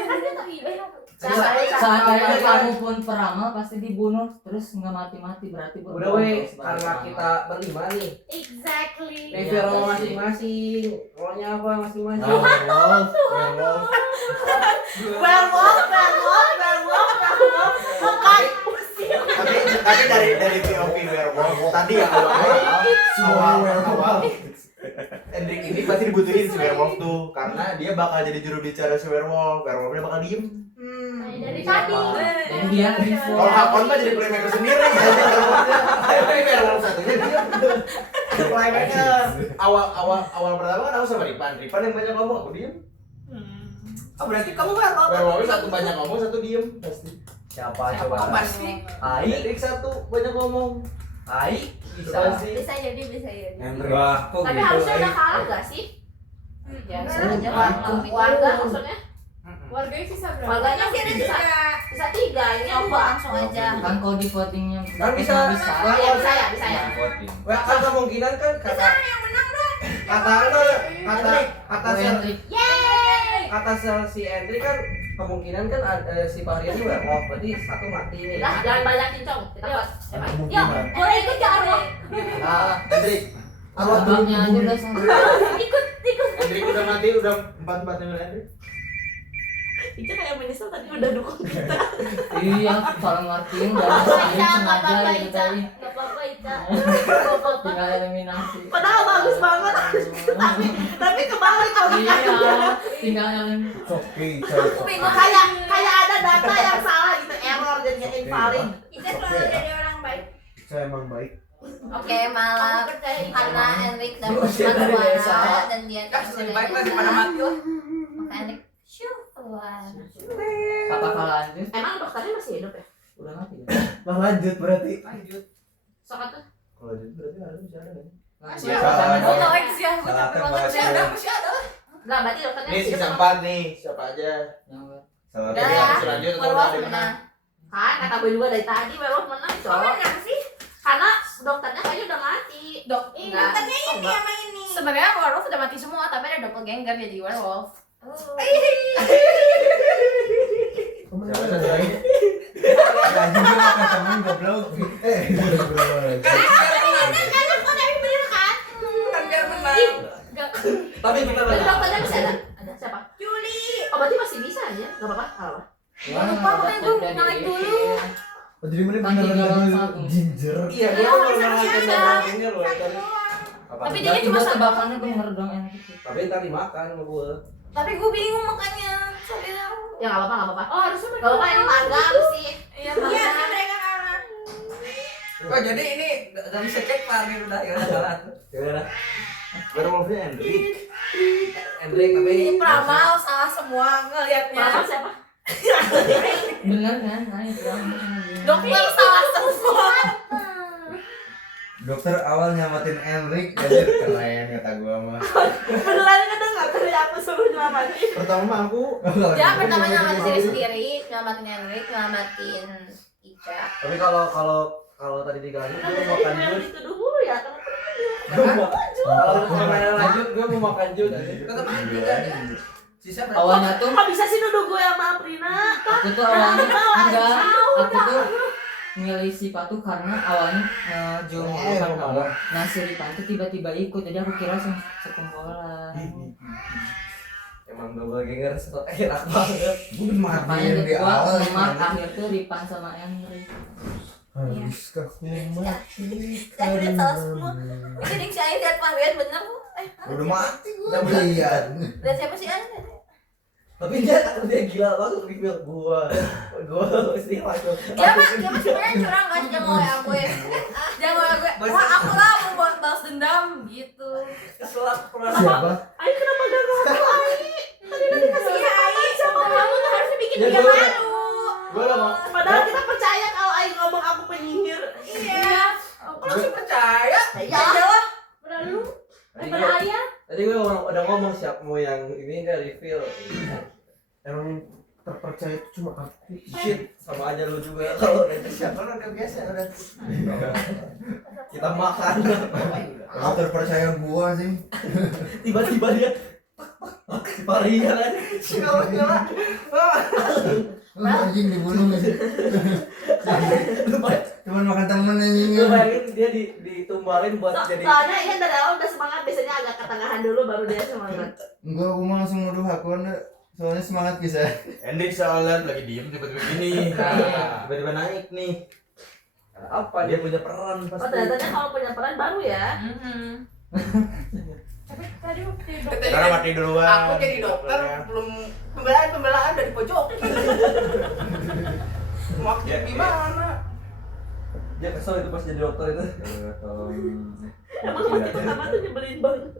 Siapa? Seandainya kamu pun peramal pasti dibunuh terus nggak mati-mati berarti Udah weh, karena kita berlima nih. Exactly. Review role masing-masing. Role-nya apa masing-masing? Werewolf. Bukan. Tapi dari POV werewolf tadi yang awal Hendrik ini pasti dibutuhin si werewolf tuh karena dia bakal jadi juru bicara si werewolf. Werewolfnya bakal diem. Dari tadi. Jadi dia Kalau Hakon mah jadi playmaker sendiri. Tapi werewolf satunya diem. Playmaker. Awal pertama kan aku sama Ripan yang banyak ngomong, aku diem. Oh berarti kamu werewolf. Werewolfnya satu banyak ngomong, satu diem pasti. Siapa Siapa coba? pasti? Hendrik satu banyak ngomong. Ai bisa. Pasti. Bisa jadi. Wah, kok Tapi gitu, harusnya Ai? udah kalah gak sih? Ya, Bisa aja warga maksudnya. Warganya sisa berapa? Warganya sih ada bisa 3, ini 2 langsung aja. kan kalau di votingnya Kan bisa. Ya bisa ya. Wah, kan kemungkinan kan kata si Hendrik kan kemungkinan kan si Fahrian itu werewolf berarti satu mati nih. Lah, jangan banyak cincong. Kita buat siapa? Yuk, boleh ikut jangan lo. Ah, Hendrik. Abangnya aja udah sama. Ikut. Hendrik udah mati, udah 4-4 yang Hendrik. Ica kayak menyesal tadi udah dukung kita. Iya, salah ngertiin dan sengaja gitu tadi. Gak apa-apa Ica. Tinggal eliminasi. Padahal bagus banget. Tapi kebalik kalau Iya, tinggal eliminasi. Oke, Aku bingung. kayak ada data yang salah gitu, error jadinya invalid. Ica selalu jadi orang baik. Saya emang baik. Oke, malam Aku percaya Ica. karena Hendrik dan Manusia dari desa. suara dan dia Kan lebih baik lah daripada mati lah. maka Hendrik keluar. Apa kalau lanjut? Emang dokternya masih hidup ya? Udah mati ya? Nah, lanjut berarti. Lanjut. Sok tuh. Kalau gitu berarti harus bisa ada kan? Lanjut. Iya. Gue tau sih ya. Gue Salah capek tebak. banget. Masih ada, masih ada. Enggak, berarti dokternya Nih masih sisa hidup. 4 nih, siapa aja? Yang Salah Udah tebak. ya. Selanjut atau Werewolf ada yang menang. Kan kata gue juga dari tadi werewolf menang, Kok Cok. menang sih? Karena dokternya kayaknya udah mati. Dokternya ini sama ini. Sebenarnya werewolf udah mati semua, tapi ada doppelganger jadi werewolf. Siapa satu lagi? Anjing lu makan temen goblok. Kan biar menang. Tapi benar Berarti benar. dokternya masih ada. Ada siapa? Juli. Oh, berarti masih bisa aja. Enggak apa-apa. Enggak apa-apa. Lupa, makanya gue naik dulu. Oh, jadi mana Kan tinggal beneran satu. ginger. Iya, dia Iya, mau masih ngelakuin ada. ini loh tadi. Tapi dia Berarti cuma buat satu. tebakannya bener dong enak itu. Tapi ntar dimakan sama gue. Tapi gue bingung makanya. Soalnya. Ya enggak apa-apa, enggak apa-apa. Oh harusnya mereka. Enggak apa-apa yang tangga sih. Iya sih mereka kalah. Oh jadi ini gak bisa cek Pak, ini udah ya udah salah. Gimana? Werewolfnya Hendrik. Hendrik tapi Peramal salah semua ngelihatnya. Mama siapa? Bener kan? Nah, itu dong. Dokter salah semua. Dokter awal nyamatin Enrik, jadi keren kata gua mah. Beneran kan enggak dari aku suruh nyelamatin. Pertama mah aku Ya pertama nyelamatin diri sendiri, nyelamatin Hendrik, nyelamatin Ica. tapi kalau tadi digalanjut gue mau makan Yang jus. dituduh dulu ya. Kalau permainan lanjut gue mau makan jus. Tetap aja dia. Sisa berapa? Awalnya tuh Kok bisa sih nuduh gue sama Aprina? aku tuh awalnya enggak, aku tuh milih si Patu karena awalnya Jung bukan kamu. Nah si Ripan tuh tiba-tiba ikut, jadi aku kira sekumpulan. Emang double ganger enak banget. Gua udah Makanya matiin di gua awal. memang akhir tuh Ripan sama Henry. Haruskah ku mati? Saya udah salah semua. Mungkin yang saya lihat Fahrian bener kok. Udah mati gua. Udah mati. Lihat. Lihat siapa sih Anda? Tapi dia gila banget reveal gua mesti langsung. Dia mah sebenarnya curang guys, jangan ngomong gue. Jangan ngomong gue. Wah aku lah mau balas dendam gitu. Keselak pernah. Siapa? Ayo kenapa gak ngaku Ai? Tadi kasih Iya, Ai. Sama kamu tuh harusnya bikin Ya, dia gua- malu. gue udah mau Padahal kita percaya kalau Ai ngomong aku penyihir. Iya. Aku langsung percaya. Ya lah. Berlalu. Daripada udah ngomong siap mau yang ini nggak reveal. Emang terpercaya itu cuma aku. Shit, sama aja lu juga kalau udah siap. Kan udah biasa udah. Kita makan. Aku terpercaya gua sih. Tiba-tiba dia varian aja. Si kalau nyala. Anjing dibunuh sih. Cuman makan temen anjing. Lu bayangin dia ditumbalin buat jadi. Soalnya Ian dari awal udah semangat, biasanya agak ketengahan dulu baru dia semangat. Enggak, aku mah langsung nuduh Hakon. Soalnya semangat bisa. Hendrik soalnya lagi diem tiba-tiba gini. Nah, tiba-tiba naik nih. Apa dia punya peran Oh pasti. ternyata kalau punya peran baru ya. Tapi tadi waktu di dokter. Tadi Karena kan mati duluan. aku jadi dokter belum pembelaan dari pojok. Mau gimana? Dia kesel itu pas jadi dokter itu. Tolong. Emang mati pertama tuh nyebelin banget.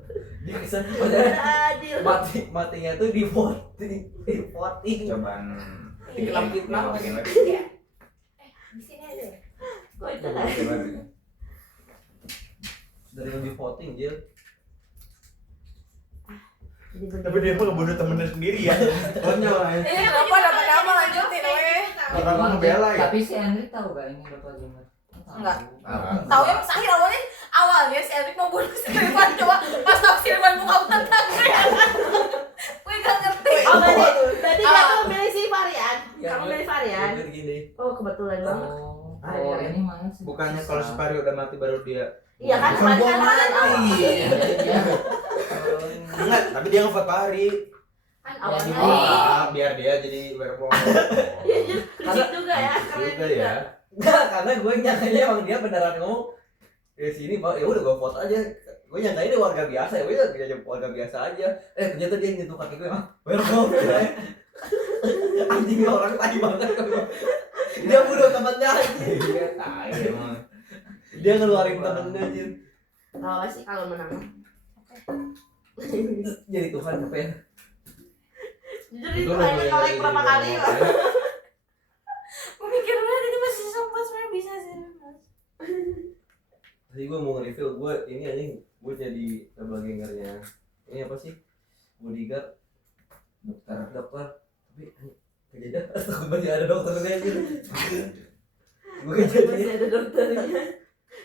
Dia kesel. Udah adil. Matinya tuh di voting. Cobaan. Dikelam fitnah. Bikin lagi. Di sini aja. Kok itu kan? Dari yang di voting dia. Tapi dia mah ngebunuh temennya sendiri ya. Konyol ya. Ini kenapa dapat nama lanjutin weh? Orang mau ngebela ya. Tapi si Henry tahu gak ini Bapak Gamer? Enggak. Tahu yang mustahil awalnya si Erik mau bunuh si Irfan, coba pas tahu si Irfan buka tentang gue gak ngerti. Oh berarti kamu milih si Varian. Kamu milih Varian. Dia gini. Oh kebetulan banget. Oh, ini mana sih? Bukannya kalau si Pari udah mati baru dia. Iya kan kemarin kan Varian awal. Iya. Enggak, tapi dia ngevote Pari. Kan Ya, awalnya. di- Ah, biar dia jadi werewolf. Iya kecil juga ya. Keren Juga juga. ya. Enggak, karena gue nyangkanya emang dia beneran ngomong di sini, Pak. Ya udah gue foto aja. Gue nyangka ini warga biasa ya, udah dia warga biasa aja. Ternyata dia nyentuh kaki gue, werewolf. Anjing orang tadi banget. Dia bunuh temennya anjing. Iya, tai emang. Dia ngeluarin temennya anjing. Tahu sih kalau menang. Jadi Tuhan apa ya? Jujur itu kayaknya nge-like berapa kali lah. Gue mikir banget ini masih sempat sebenarnya bisa sih. Tadi gue mau nge-review, gue ini anjing, gue jadi double gangernya. Ini apa sih? Bodyguard. Dokter. Tapi kejadian takut masih ada dokternya anjing. Gue Masih kejadian. ada dokternya.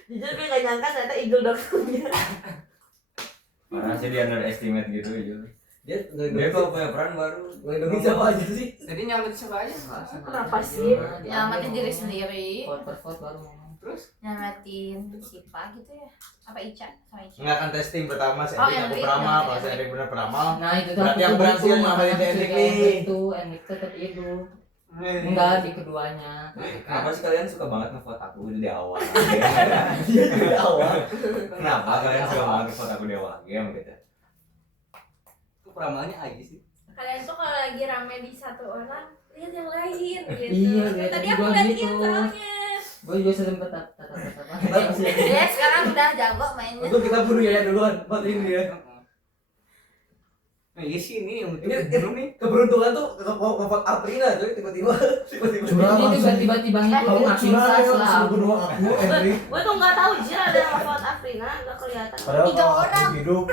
Jujur gue gak nyangka ternyata Eagle dokternya. Parah sih dia underestimate gitu ya. Dia Dia kok punya peran baru. ngelindungin siapa aja sih? Jadi nyamatin siapa aja? Kenapa sih? Nyelamatin diri sendiri. Vote per vote baru ngomong. Terus Nyelamatin Sipa gitu ya. Apa Ica? Sama Ica. Enggak kan testing pertama si Oh, Hendrik aku Hendrik, peramal, Hendrik, kalau si Hendrik bener peramal. Nah itu Berarti yang berhasil ngamalin Hendrik nih. Itu Henrik tetap hidup. Enggak di keduanya. Kenapa sih kalian suka banget ngevote aku di awal? Di awal. Kenapa kalian suka banget ngevote aku di awal game gitu? Itu peramalnya aja sih. Kalian tuh kalau lagi rame di satu orang, lihat yang lain gitu. Iya, Kayak tadi tadi aku gua lihat gitu. gitu soalnya. Gue juga sempet tatap. Ya sekarang udah jago mainnya. Untuk kita bunuh ya duluan, matiin dia. Nah, iya sih ini yang Ini keberuntungan tuh ngevote Aprina coy, tiba-tiba Curang Ini langsung. tiba-tiba gitu Kamu makin curang sas ya, lah. langsung bunuh aku, Henry. Gue tuh nggak tahu Jir ada yang vote Afrina, nggak kelihatan. Padahal 3 kalau orang. aku hidup,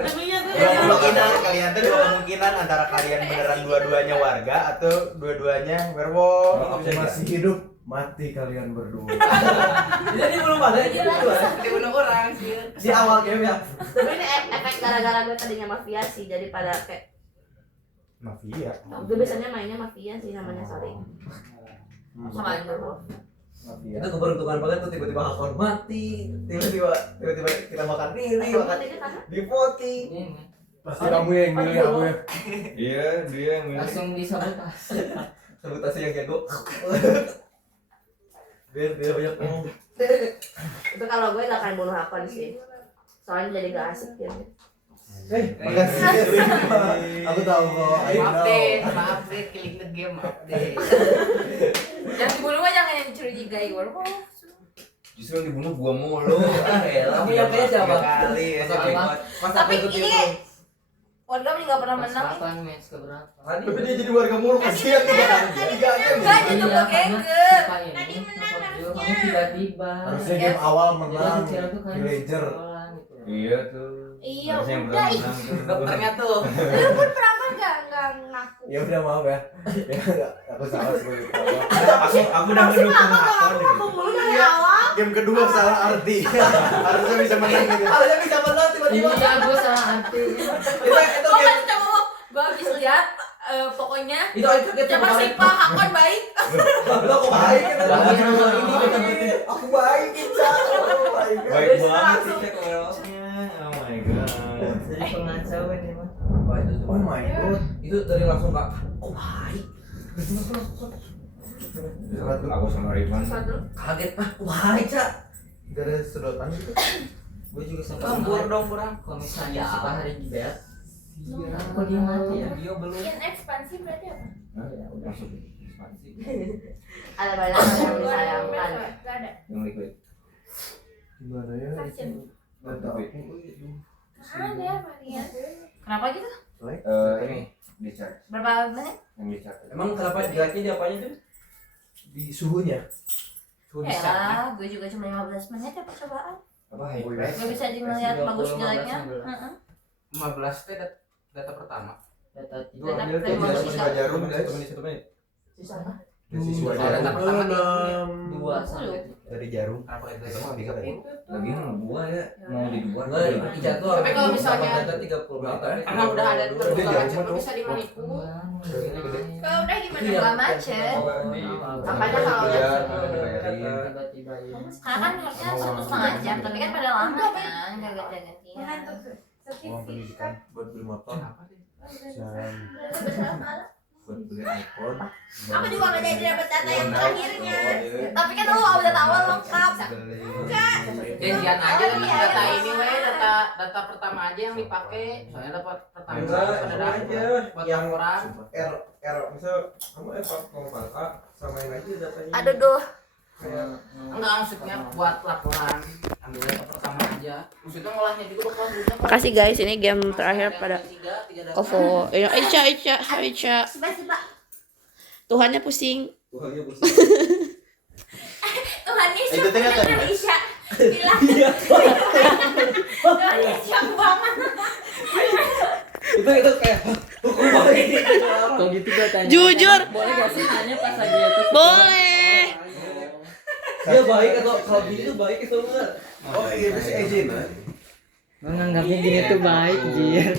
Deminya gue dua kemungkinan kalian tuh dua kemungkinan antara kalian beneran dua-duanya warga atau dua-duanya werewolf. kalau aku masih hidup, mati kalian berdua. Jadi belum ada itu dia bunuh orang sih. di awal game ya. Tapi ini efek gara-gara gue tadinya mafia sih, jadi pada kayak Mafia. gue biasanya mainnya mafia sih namanya sorry. Sama aja Mafia. Itu keberuntungan banget tuh tiba-tiba Hakon mati, tiba-tiba kita makan ini, makan di voting. Ini Pasti kamu yang milih aku ya. Iya, dia yang milih. langsung disabotase. Sabotase yang jago. Biar banyak ngomong. Itu kalau gue gak akan bunuh Hakon sih, soalnya jadi gak asik gitu. Makasih. Aku tahu kok. I know. Maaf deh, killing the game, maaf deh. Yang dibunuh mah jangan yang dicurigai werewolf. Justru yang dibunuh gua mulu. Ah, elah. Kamu yang kayaknya siapa? Kali ya. Masa Tapi ikut ini itu. warga paling gak pernah Pas menang. kapan match keberapa? Tadi Tapi dia jadi warga mulu kasihan tiga game. Enggak jadi Iya, gengger. karena Tadi ini menang ngevote harusnya. juga, kamu tiba-tiba. Harusnya game awal Jadi menang. aku kira tuh kayak Villager. sekolah gitu. Iya tuh. Iya, Harusnya yang udah ih. menang tuh. Dokternya tuh. Lu pun pernah nggak ngaku. Ya udah maaf ya. Ya enggak, aku salah sebagai perawat. Aku udah mendukung Hakon Aku gitu. mulu dari awal. Game kedua salah arti. Harusnya bisa menang gitu. Harusnya bisa menang tiba-tiba. Iya, gue salah arti. Itu Gue masih coba ngomong, gue habis lihat pokoknya itu kaget siapa sih Pak Hakon baik. Lo kok baik kan? Aku baik, Ica. Oh my God. Baik banget sih cek orangnya. Oh my god. Jadi pengacauan ya mah. Apa itu? Oh my God. Itu dari langsung kak. Kok baik? Aku sama Rivan. Kaget ah, kok baik cak? Gak ada sedotan gitu. Gue juga sempat Lembur ngeliat dong kurang. kalau misalnya si Pak Hari Gibet. Kok dia mati ya? Dia belum. Yang ekspansi berarti apa? Ya udah masuk ekspansi. Ada banyak yang disayangkan. Gak ada. Yang liquid. Gimana ya? Vaksin. Gak tahu. Ada varian. Kenapa gitu? Ini dicat. Berapa menit? Yang dicat. Emang kenapa dilatih di apanya tuh? Di suhunya. Ya lah, gue juga cuma 15 menit ya percobaan. Apa high Oh, iya. press? Gak bisa ngeliat bagus jeleknya. 15 itu data pertama. Data Itu tiga. ambil Dari tuh mana di sih, Pak Jarum guys. 1 menit. Sisa apa? Siswa Kalau data Jarum. pertama Dua sampai Dari Jarum. apa itu? Sama 30. Lagi dua ya. Mau di dua. Enggak, Ica tuh. Tapi kalau misalnya- data 30 menit. Emang udah ada Udah terbuka jauh macet banget. bisa dimanipul. Kalau udah gimana? Iya. Gak macet. Apanya kalau Iya, macet? dibayarin. Tiba-tiba ini. Karena kan harusnya 1,5 jam, tapi kan pada lama kan, gak ganti-gantian. Uang pendidikan buat beli motor. Dan buat beli iPhone. Aku juga gak jadi dapet data yang Hyundai. terakhirnya. Iya. Tapi kan lu data awal lengkap. Janjian aja dengan data ini weh, data pertama aja yang dipakai. Soalnya dapat pertama Enggak, pada sama dapat aja. buat Yang orang. misal kamu mau A samain aja datanya. Aduh duh. Kayak Enggak maksudnya buat laporan. Ambil data pertama aja. Maksudnya ngolahnya juga bakal duitnya. Makasih guys, ini game terakhir pada OVO. Ica. Coba. Tuhannya pusing. Tuhannya pusing. Tuhannya Itu teh kata dia. Isya. Bilang. Tuhannya shock banget. Itu kayak Kok gitu gue tanya. Jujur. Boleh gak sih tanya pas lagi itu? Boleh. dia baik atau kalau gini tuh baik atau enggak? Oh iya, bisa izin. Menganggapnya gini tuh baik, Jir.